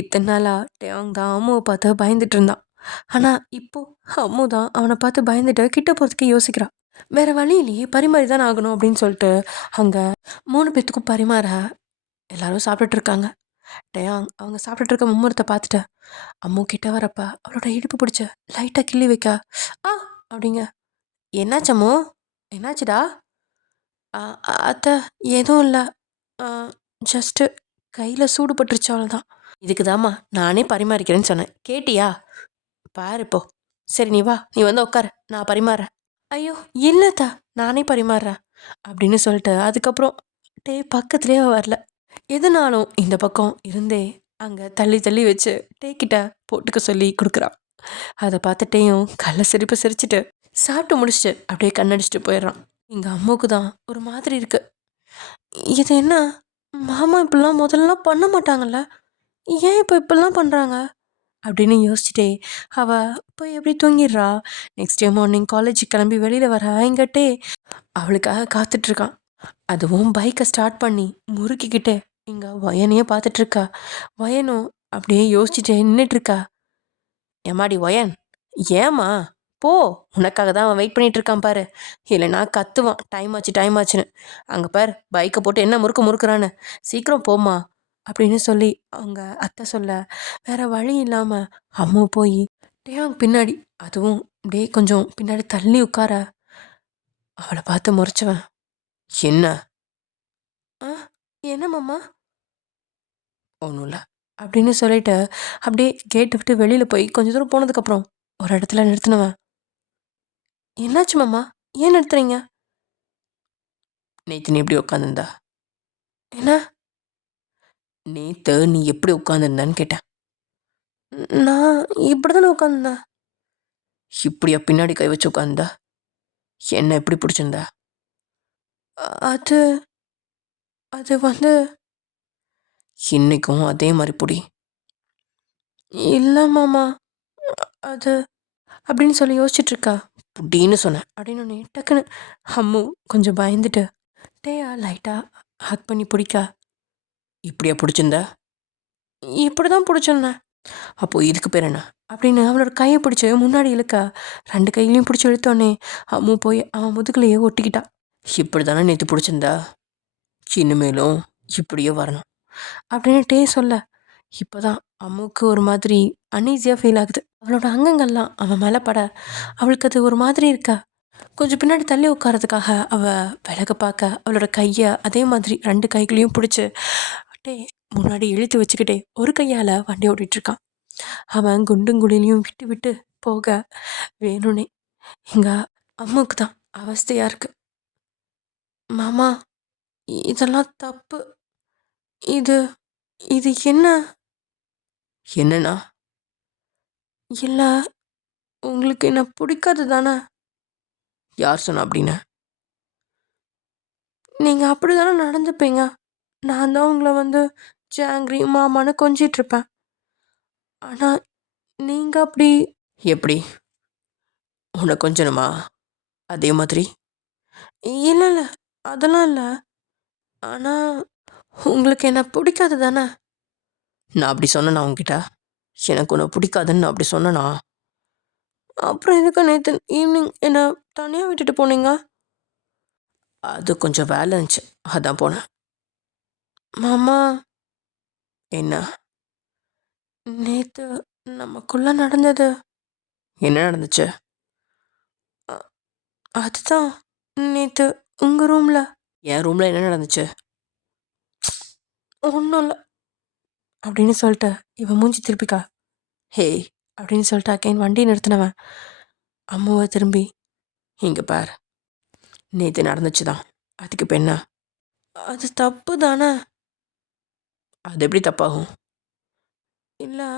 இத்தனை நாளாக டேங் தான் அம்முவை பார்த்து பயந்துட்டு இருந்தான். ஆனால் இப்போது அம்மு தான் அவனை பார்த்து பயந்துட்டு கிட்ட போகிறதுக்கே யோசிக்கிறான். வேறு வழி இல்லையே, பரிமாறி தான் ஆகணும் அப்படின்னு சொல்லிட்டு அங்கே 3 பேர்த்துக்கும் பரிமாற எல்லாரும் சாப்பிட்டுட்ருக்காங்க. டயாங் அவங்க சாப்பிட்டுட்டு இருக்க மும்முரத்தை பார்த்துட்டு அம்மு கிட்ட வரப்ப அவளோட இடுப்பு பிடிச்ச லைட்டாக கிள்ளி வைக்க, அப்படிங்க. என்னாச்சம்மோ, என்னாச்சுடா? அத்தை எதுவும் இல்லை, ஜஸ்ட்டு கையில் சூடு பட்டுருச்சு, அவ்வளோதான். இதுக்கு தாம்மா நானே பரிமாறிக்கிறேன்னு சொன்னேன், கேட்டியா? பாரு இப்போ. சரி நீ வா, நீ வந்து உட்காரு, நான் பரிமாறேன். ஐயோ இல்லைத்தா, நானே பரிமாறுறேன் அப்படின்னு சொல்லிட்டு அதுக்கப்புறம் டே பக்கத்துலேயே வரல. எதுனாலும் இந்த பக்கம் இருந்தே அங்கே தள்ளி தள்ளி வச்சு டேக்கிட்ட போட்டுக்க சொல்லி கொடுக்குறான். அதை பார்த்துட்டேயும் கள்ள சிரிப்பு சிரிச்சிட்டு சாப்பிட்டு முடிச்சுட்டு அப்படியே கண்ணடிச்சிட்டு போயிடுறான். எங்கள் அம்மாவுக்கு தான் ஒரு மாதிரி இருக்கு. இது என்ன, மாமா இப்படிலாம் முதல்லலாம் பண்ண மாட்டாங்கல்ல, ஏன் இப்போ இப்படிலாம் பண்ணுறாங்க அப்படின்னு யோசிச்சுட்டே அவள் போய் எப்படி தூங்கிடுறா. நெக்ஸ்ட் டே மார்னிங் காலேஜுக்கு கிளம்பி வெளியில் வர என்கிட்டே அவளுக்காக காத்துட்ருக்கான். அதுவும் பைக்கை ஸ்டார்ட் பண்ணி முறுக்கிக்கிட்டு இங்கே வயனையே பார்த்துட்ருக்கா. வயனும் அப்படியே யோசிச்சுட்டு நின்றுட்டுருக்கா. ஏமாடி ஒயன், ஏம்மா போ, உனக்காக தான் அவன் வெயிட் பண்ணிட்டு இருக்கான் பாரு, இல்லைனா கத்துவான் டைம் ஆச்சு டைம் ஆச்சுன்னு. அங்கே பார் பைக்கை போட்டு என்ன முறுக்குறான்னு, சீக்கிரம் போம்மா அப்படின்னு சொல்லி அவங்க அத்தை சொல்ல வேற வழி இல்லாமல் அம்மு போய் டேயாங் பின்னாடி, அதுவும் அப்படியே கொஞ்சம் பின்னாடி தள்ளி உட்கார அவளை பார்த்து முறைச்சவன், என்ன ஆ என்ன மாமா ஒன்றும் இல்லை அப்படின்னு சொல்லிட்டு அப்படியே கேட்டு விட்டு வெளியில் போய் கொஞ்சம் தூரம் போனதுக்கப்புறம் ஒரு இடத்துல நிறுத்தினவன், என்னாச்சு மாமா, ஏன் நிறுத்துறீங்க? நேற்று நீ எப்படி உட்காந்துருந்தா? என்ன? நேற்று நீ எப்படி உட்காந்துருந்தான்னு கேட்டேன். நான் இப்படி தானே உட்காந்துருந்தேன். இப்படியா பின்னாடி கை வச்சு உட்காந்துருந்தா? என்ன எப்படி பிடிச்சிருந்தா? அது அது வந்து இன்னைக்கும் அதே மாதிரி பிடி. இல்லை மாமா, அது அப்படின்னு சொல்லி யோசிச்சுட்டு இருக்கா. புட்டின்னு சொன்னேன் அப்படின்னு டக்குன்னு அம்மு கொஞ்சம் பயந்துட்டு டேயா லைட்டாக ஹக் பண்ணி பிடிக்க, இப்படியா பிடிச்சிருந்த? இப்படி தான் பிடிச்சிருந்தேன். அப்போது இதுக்கு பேர் என்ன அப்படின்னு அவனோட கையை பிடிச்சி முன்னாடி இழுக்க, ரெண்டு கையிலையும் பிடிச்சி இழுத்தோடனே அம்மு போய் அவன் முதுகுலையே ஒட்டிக்கிட்டான். இப்படி தானே நேற்று பிடிச்சிருந்தா, இனிமேலும் இப்படியே வரணும் அப்படின்ட்டே சொல்ல இப்போதான் அம்முக்கு ஒரு மாதிரி அன்ஈஸியாக ஃபீல் ஆகுது. அவளோட அங்கங்கள்லாம் அவன் மேலே பட அவளுக்கு அது ஒரு மாதிரி இருக்கா. கொஞ்சம் பின்னாடி தள்ளி உட்காரதுக்காக அவள் விலக பார்க்க அவளோட கையை அதே மாதிரி ரெண்டு கைகளையும் பிடிச்சி அப்படியே முன்னாடி இழுத்து வச்சுக்கிட்டே ஒரு கையால் வண்டி ஓட்டிகிட்ருக்கான். அவன் குண்டுங்குழிலையும் விட்டு விட்டு போக வேணும்னே எங்க அம்முக்கு தான் அவஸ்தையாக இருக்கு. மாமா, இதெல்லாம் தப்பு. இது இது என்ன? என்னண்ணா? இல்லை, உங்களுக்கு என்ன பிடிக்காது தானே? யார் சொன்னா அப்படின்னு? நீங்கள் அப்படி தானே நடந்துப்பீங்க. நான் தான் உங்களை வந்து ஜாங்கிரி மாமான்னு கொஞ்சிட்ருப்பேன். ஆனால் நீங்கள் அப்படி எப்படி? உன்னை கொஞ்சணுமா அதே மாதிரி? இல்லை இல்லை, அதெல்லாம் இல்லை. ஆனால் உங்களுக்கு என்ன பிடிக்காது தானே? நான் அப்படி சொன்னேனா உங்ககிட்ட? எனக்கு உன்னை பிடிக்காதுன்னு நான் அப்படி சொன்னேனா? அப்புறம் எதுக்கு நேற்று ஈவினிங் என்னை தனியாக விட்டுட்டு போனீங்க? அது கொஞ்சம் வேலை இருந்துச்சு, அதான் போனேன். மாமா, என்ன? நேற்று நமக்குள்ள நடந்தது. என்ன நடந்துச்சு? அதுதான் நேற்று உங்கள் ரூமில். என் ரூமில் என்ன நடந்துச்சு? ஒன்றும் இல்லை அப்படின்னு சொல்லிட்டு இவன் மூஞ்சி திருப்பிக்கா. ஹே அப்படின்னு சொல்லிட்டு அகைன் வண்டி நிறுத்தினவன் அம்மாவை திரும்பி, இங்கே பார், நேற்று நடந்துச்சு தான், அதுக்கு இப்போ என்ன? அது தப்பு தானே? அது எப்படி தப்பாகும்? இல்லை,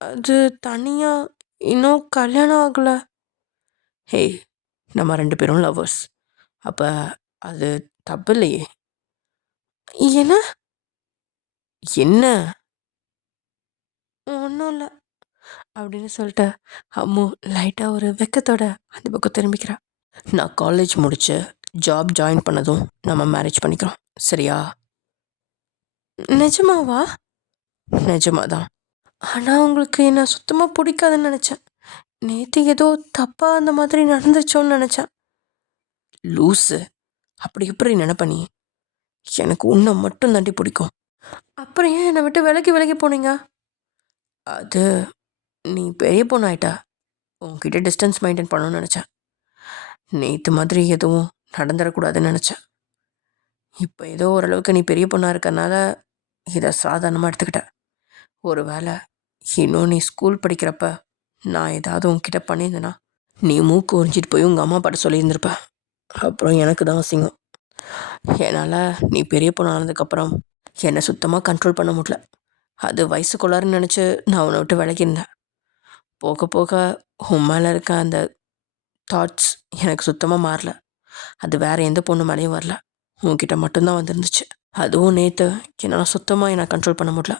அது தனியாக இன்னும் கல்யாணம் ஆகலை. ஹே, நம்ம 2 பேரும் லவ்வர்ஸ், அப்போ அது தப்பு இல்லையே. என்ன? என்ன? ஒன்றும் இல்லை அப்படின்னு சொல்லிட்டு அம்மு லைட்டாக ஒரு வெக்கத்தோட அந்த பக்கம் திரும்பிக்கிறா. நான் காலேஜ் முடிச்சு ஜாப் ஜாயின் பண்ணதும் நம்ம மேரேஜ் பண்ணிக்கிறோம், சரியா? நிஜமாவா? நிஜமாதான். ஆனால் உங்களுக்கு என்ன சுத்தமாக பிடிக்காதுன்னு நினச்சேன். நேற்று ஏதோ தப்பாக அந்த மாதிரி நடந்துச்சோன்னு நினச்சேன். லூஸு, அப்படி எப்படி நினைப்ப நீ? எனக்கு உன்னை மட்டும் தாண்டி பிடிக்கும். அப்புறம் ஏன் என்னை விட்டு விலகி விலகி போனீங்க? அது நீ பெரிய பொண்ணு ஆயிட்டா, உன்கிட்ட டிஸ்டன்ஸ் மெயின்டைன் பண்ணணும்னு நினச்சேன். நேற்று மாதிரி எதுவும் நடந்துடக்கூடாதுன்னு நினச்சேன். இப்போ ஏதோ ஓரளவுக்கு நீ பெரிய பொண்ணாக இருக்கறனால இதை சாதாரணமாக எடுத்துக்கிட்டேன். ஒரு வேளை இன்னும் நீ ஸ்கூல் படிக்கிறப்ப நான் ஏதாவது உன்கிட்ட பண்ணியிருந்தேன்னா நீ மூக்கு உறிஞ்சிட்டு போய் உங்கள் அம்மா பாட்ட சொல்லியிருந்திருப்ப. அப்புறம் எனக்கு தான் அசிங்கம். என்னால் நீ பெரிய பொண்ணு ஆனதுக்கப்புறம் என்னை சுத்தமாக கண்ட்ரோல் பண்ண முடியல. அது வயசுக்குள்ளாருன்னு நினச்சி நான் உன்னை விட்டு விலகியிருந்தேன். போக போக உன் மேலே இருக்க அந்த தாட்ஸ் எனக்கு சுத்தமாக மாறல. அது வேறு எந்த பொண்ணு மேலேயும் வரல, உன்கிட்ட மட்டும்தான் வந்துருந்துச்சு. அதுவும் நேற்று என்னால் சுத்தமாக என்னை கண்ட்ரோல் பண்ண முடியல.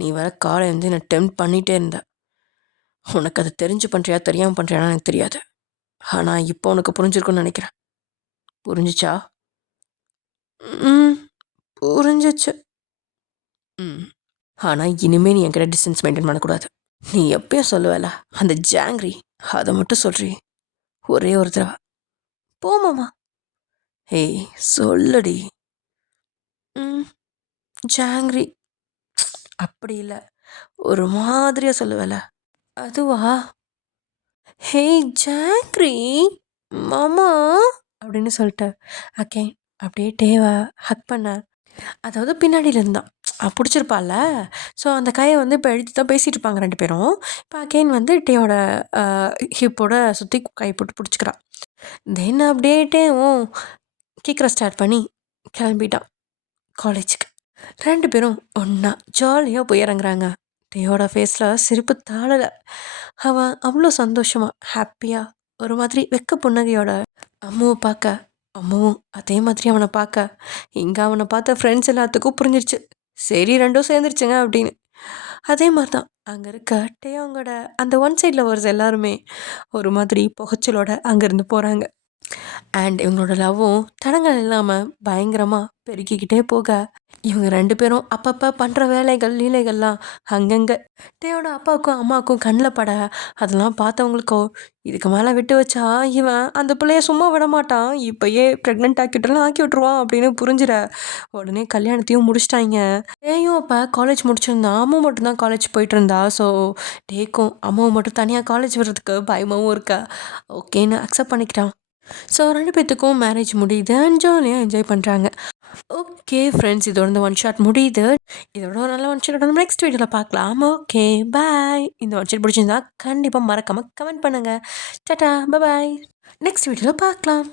நீ வேற காலை வந்து என்னை டெம்ப் பண்ணிகிட்டே இருந்த. உனக்கு அது தெரிஞ்சு பண்ணுறியா தெரியாமல் பண்ணுறியான்னு எனக்கு தெரியாது. ஆனால் இப்போ உனக்கு புரிஞ்சிருக்குன்னு நினைக்கிறேன். புரிஞ்சிச்சா? ம் புரிஞ்சிச்சு. ம் ஆனால் இனிமேல் நீ என்கிட்ட டிஸ்டன்ஸ் மெயின்டைன் பண்ணக்கூடாது. நீ எப்பயும் சொல்லுவல அந்த ஜாங்கிரி, அதை மட்டும் சொல்றி ஒரே ஒரு தடவை. போமாமா. ஏய் சொல்லுடி. ம் ஜாங்கிரி. அப்படி இல்லை, ஒரு மாதிரியா சொல்லுவல அதுவா? ஹே ஜாங்கிரி மாமா அப்படின்னு சொல்லிட்டு அகெயின் அப்படியே டேவை ஹக் பண்ண. அதாவது பின்னாடியில இருந்தான் பிடிச்சிருப்பால. ஸோ அந்த கையை வந்து இப்போ எழுதி தான் பேசிகிட்டு இருப்பாங்க ரெண்டு பேரும். இப்போ அகெயின் வந்து டேயோட ஹிப்போட சுற்றி கை போட்டு பிடிச்சிக்கிறான். தென் அப்படியே டேவும் கேட்குற ஸ்டார்ட் பண்ணி கிளம்பிட்டான் காலேஜுக்கு. ரெண்டு பேரும் ஒன்றா ஜாலியாக போய் இறங்குறாங்க. டேயோட ஃபேஸில் சிரிப்பு தாழலை. அவன் அவ்வளோ சந்தோஷமாக ஹாப்பியாக ஒரு மாதிரி வெக்க புன்னகையோட அம்முவை பார்க்க, அம்முவும் அதே மாதிரி அவனை பார்க்க, இங்கே அவனை பார்த்த ஃப்ரெண்ட்ஸ் எல்லாத்துக்கும் புரிஞ்சிருச்சு, சரி ரெண்டும் சேர்ந்துருச்சுங்க அப்படின்னு. அதே மாதிரி தான் அங்கே இருக்க டேயோங்கோட அந்த ஒன் சைட் லவர்ஸ் எல்லாருமே ஒரு மாதிரி புகைச்சலோட அங்கேருந்து போகிறாங்க. அண்ட் இவங்களோட லவ்வும் தடங்கள் இல்லாமல் பயங்கரமாக பெருக்கிக்கிட்டே போக, இவங்க ரெண்டு பேரும் அப்பப்போ பண்ணுற வேலைகள் லீலைகள்லாம் அங்கங்கே டேயோட அப்பாவுக்கும் அம்மாவுக்கும் கண்ணில் பட, அதெல்லாம் பார்த்தவங்களுக்கோ இதுக்கு மேலே விட்டு வச்சா இவன் அந்த பிள்ளைய சும்மா விட மாட்டான், இப்போயே ப்ரெக்னென்ட் ஆக்கி விட்டுருவான் அப்படின்னு புரிஞ்சிட உடனே கல்யாணத்தையும் முடிச்சிட்டாங்க. டேயும் அப்போ காலேஜ் முடிச்சிருந்தான், அம்மா மட்டும்தான் காலேஜ் போயிட்டு இருந்தா. ஸோ டேக்கும் அம்மாவும் மட்டும் தனியாக காலேஜ் விடுறதுக்கு பயமாகவும் இருக்கா. ஓகேன்னு அக்செப்ட் பண்ணிக்கிட்டான். ஸோ ரெண்டு பேர்த்துக்கும் மேரேஜ் முடியுது அண்ட் ஜாலியாக என்ஜாய் பண்ணுறாங்க. ஓகே ஃப்ரெண்ட்ஸ், இதோட இந்த ஒன் ஷாட் முடியுது. இதோட ஒரு நல்ல ஒன் ஷாட் நம்ம நெக்ஸ்ட் வீடியோவில் பார்க்கலாம். Okay bye. இந்த ஒன் ஷாட் பிடிச்சிருந்தா கண்டிப்பாக மறக்காமல் கமெண்ட் பண்ணுங்கள். டாடா பாய். நெக்ஸ்ட் வீடியோவில் பார்க்கலாம்.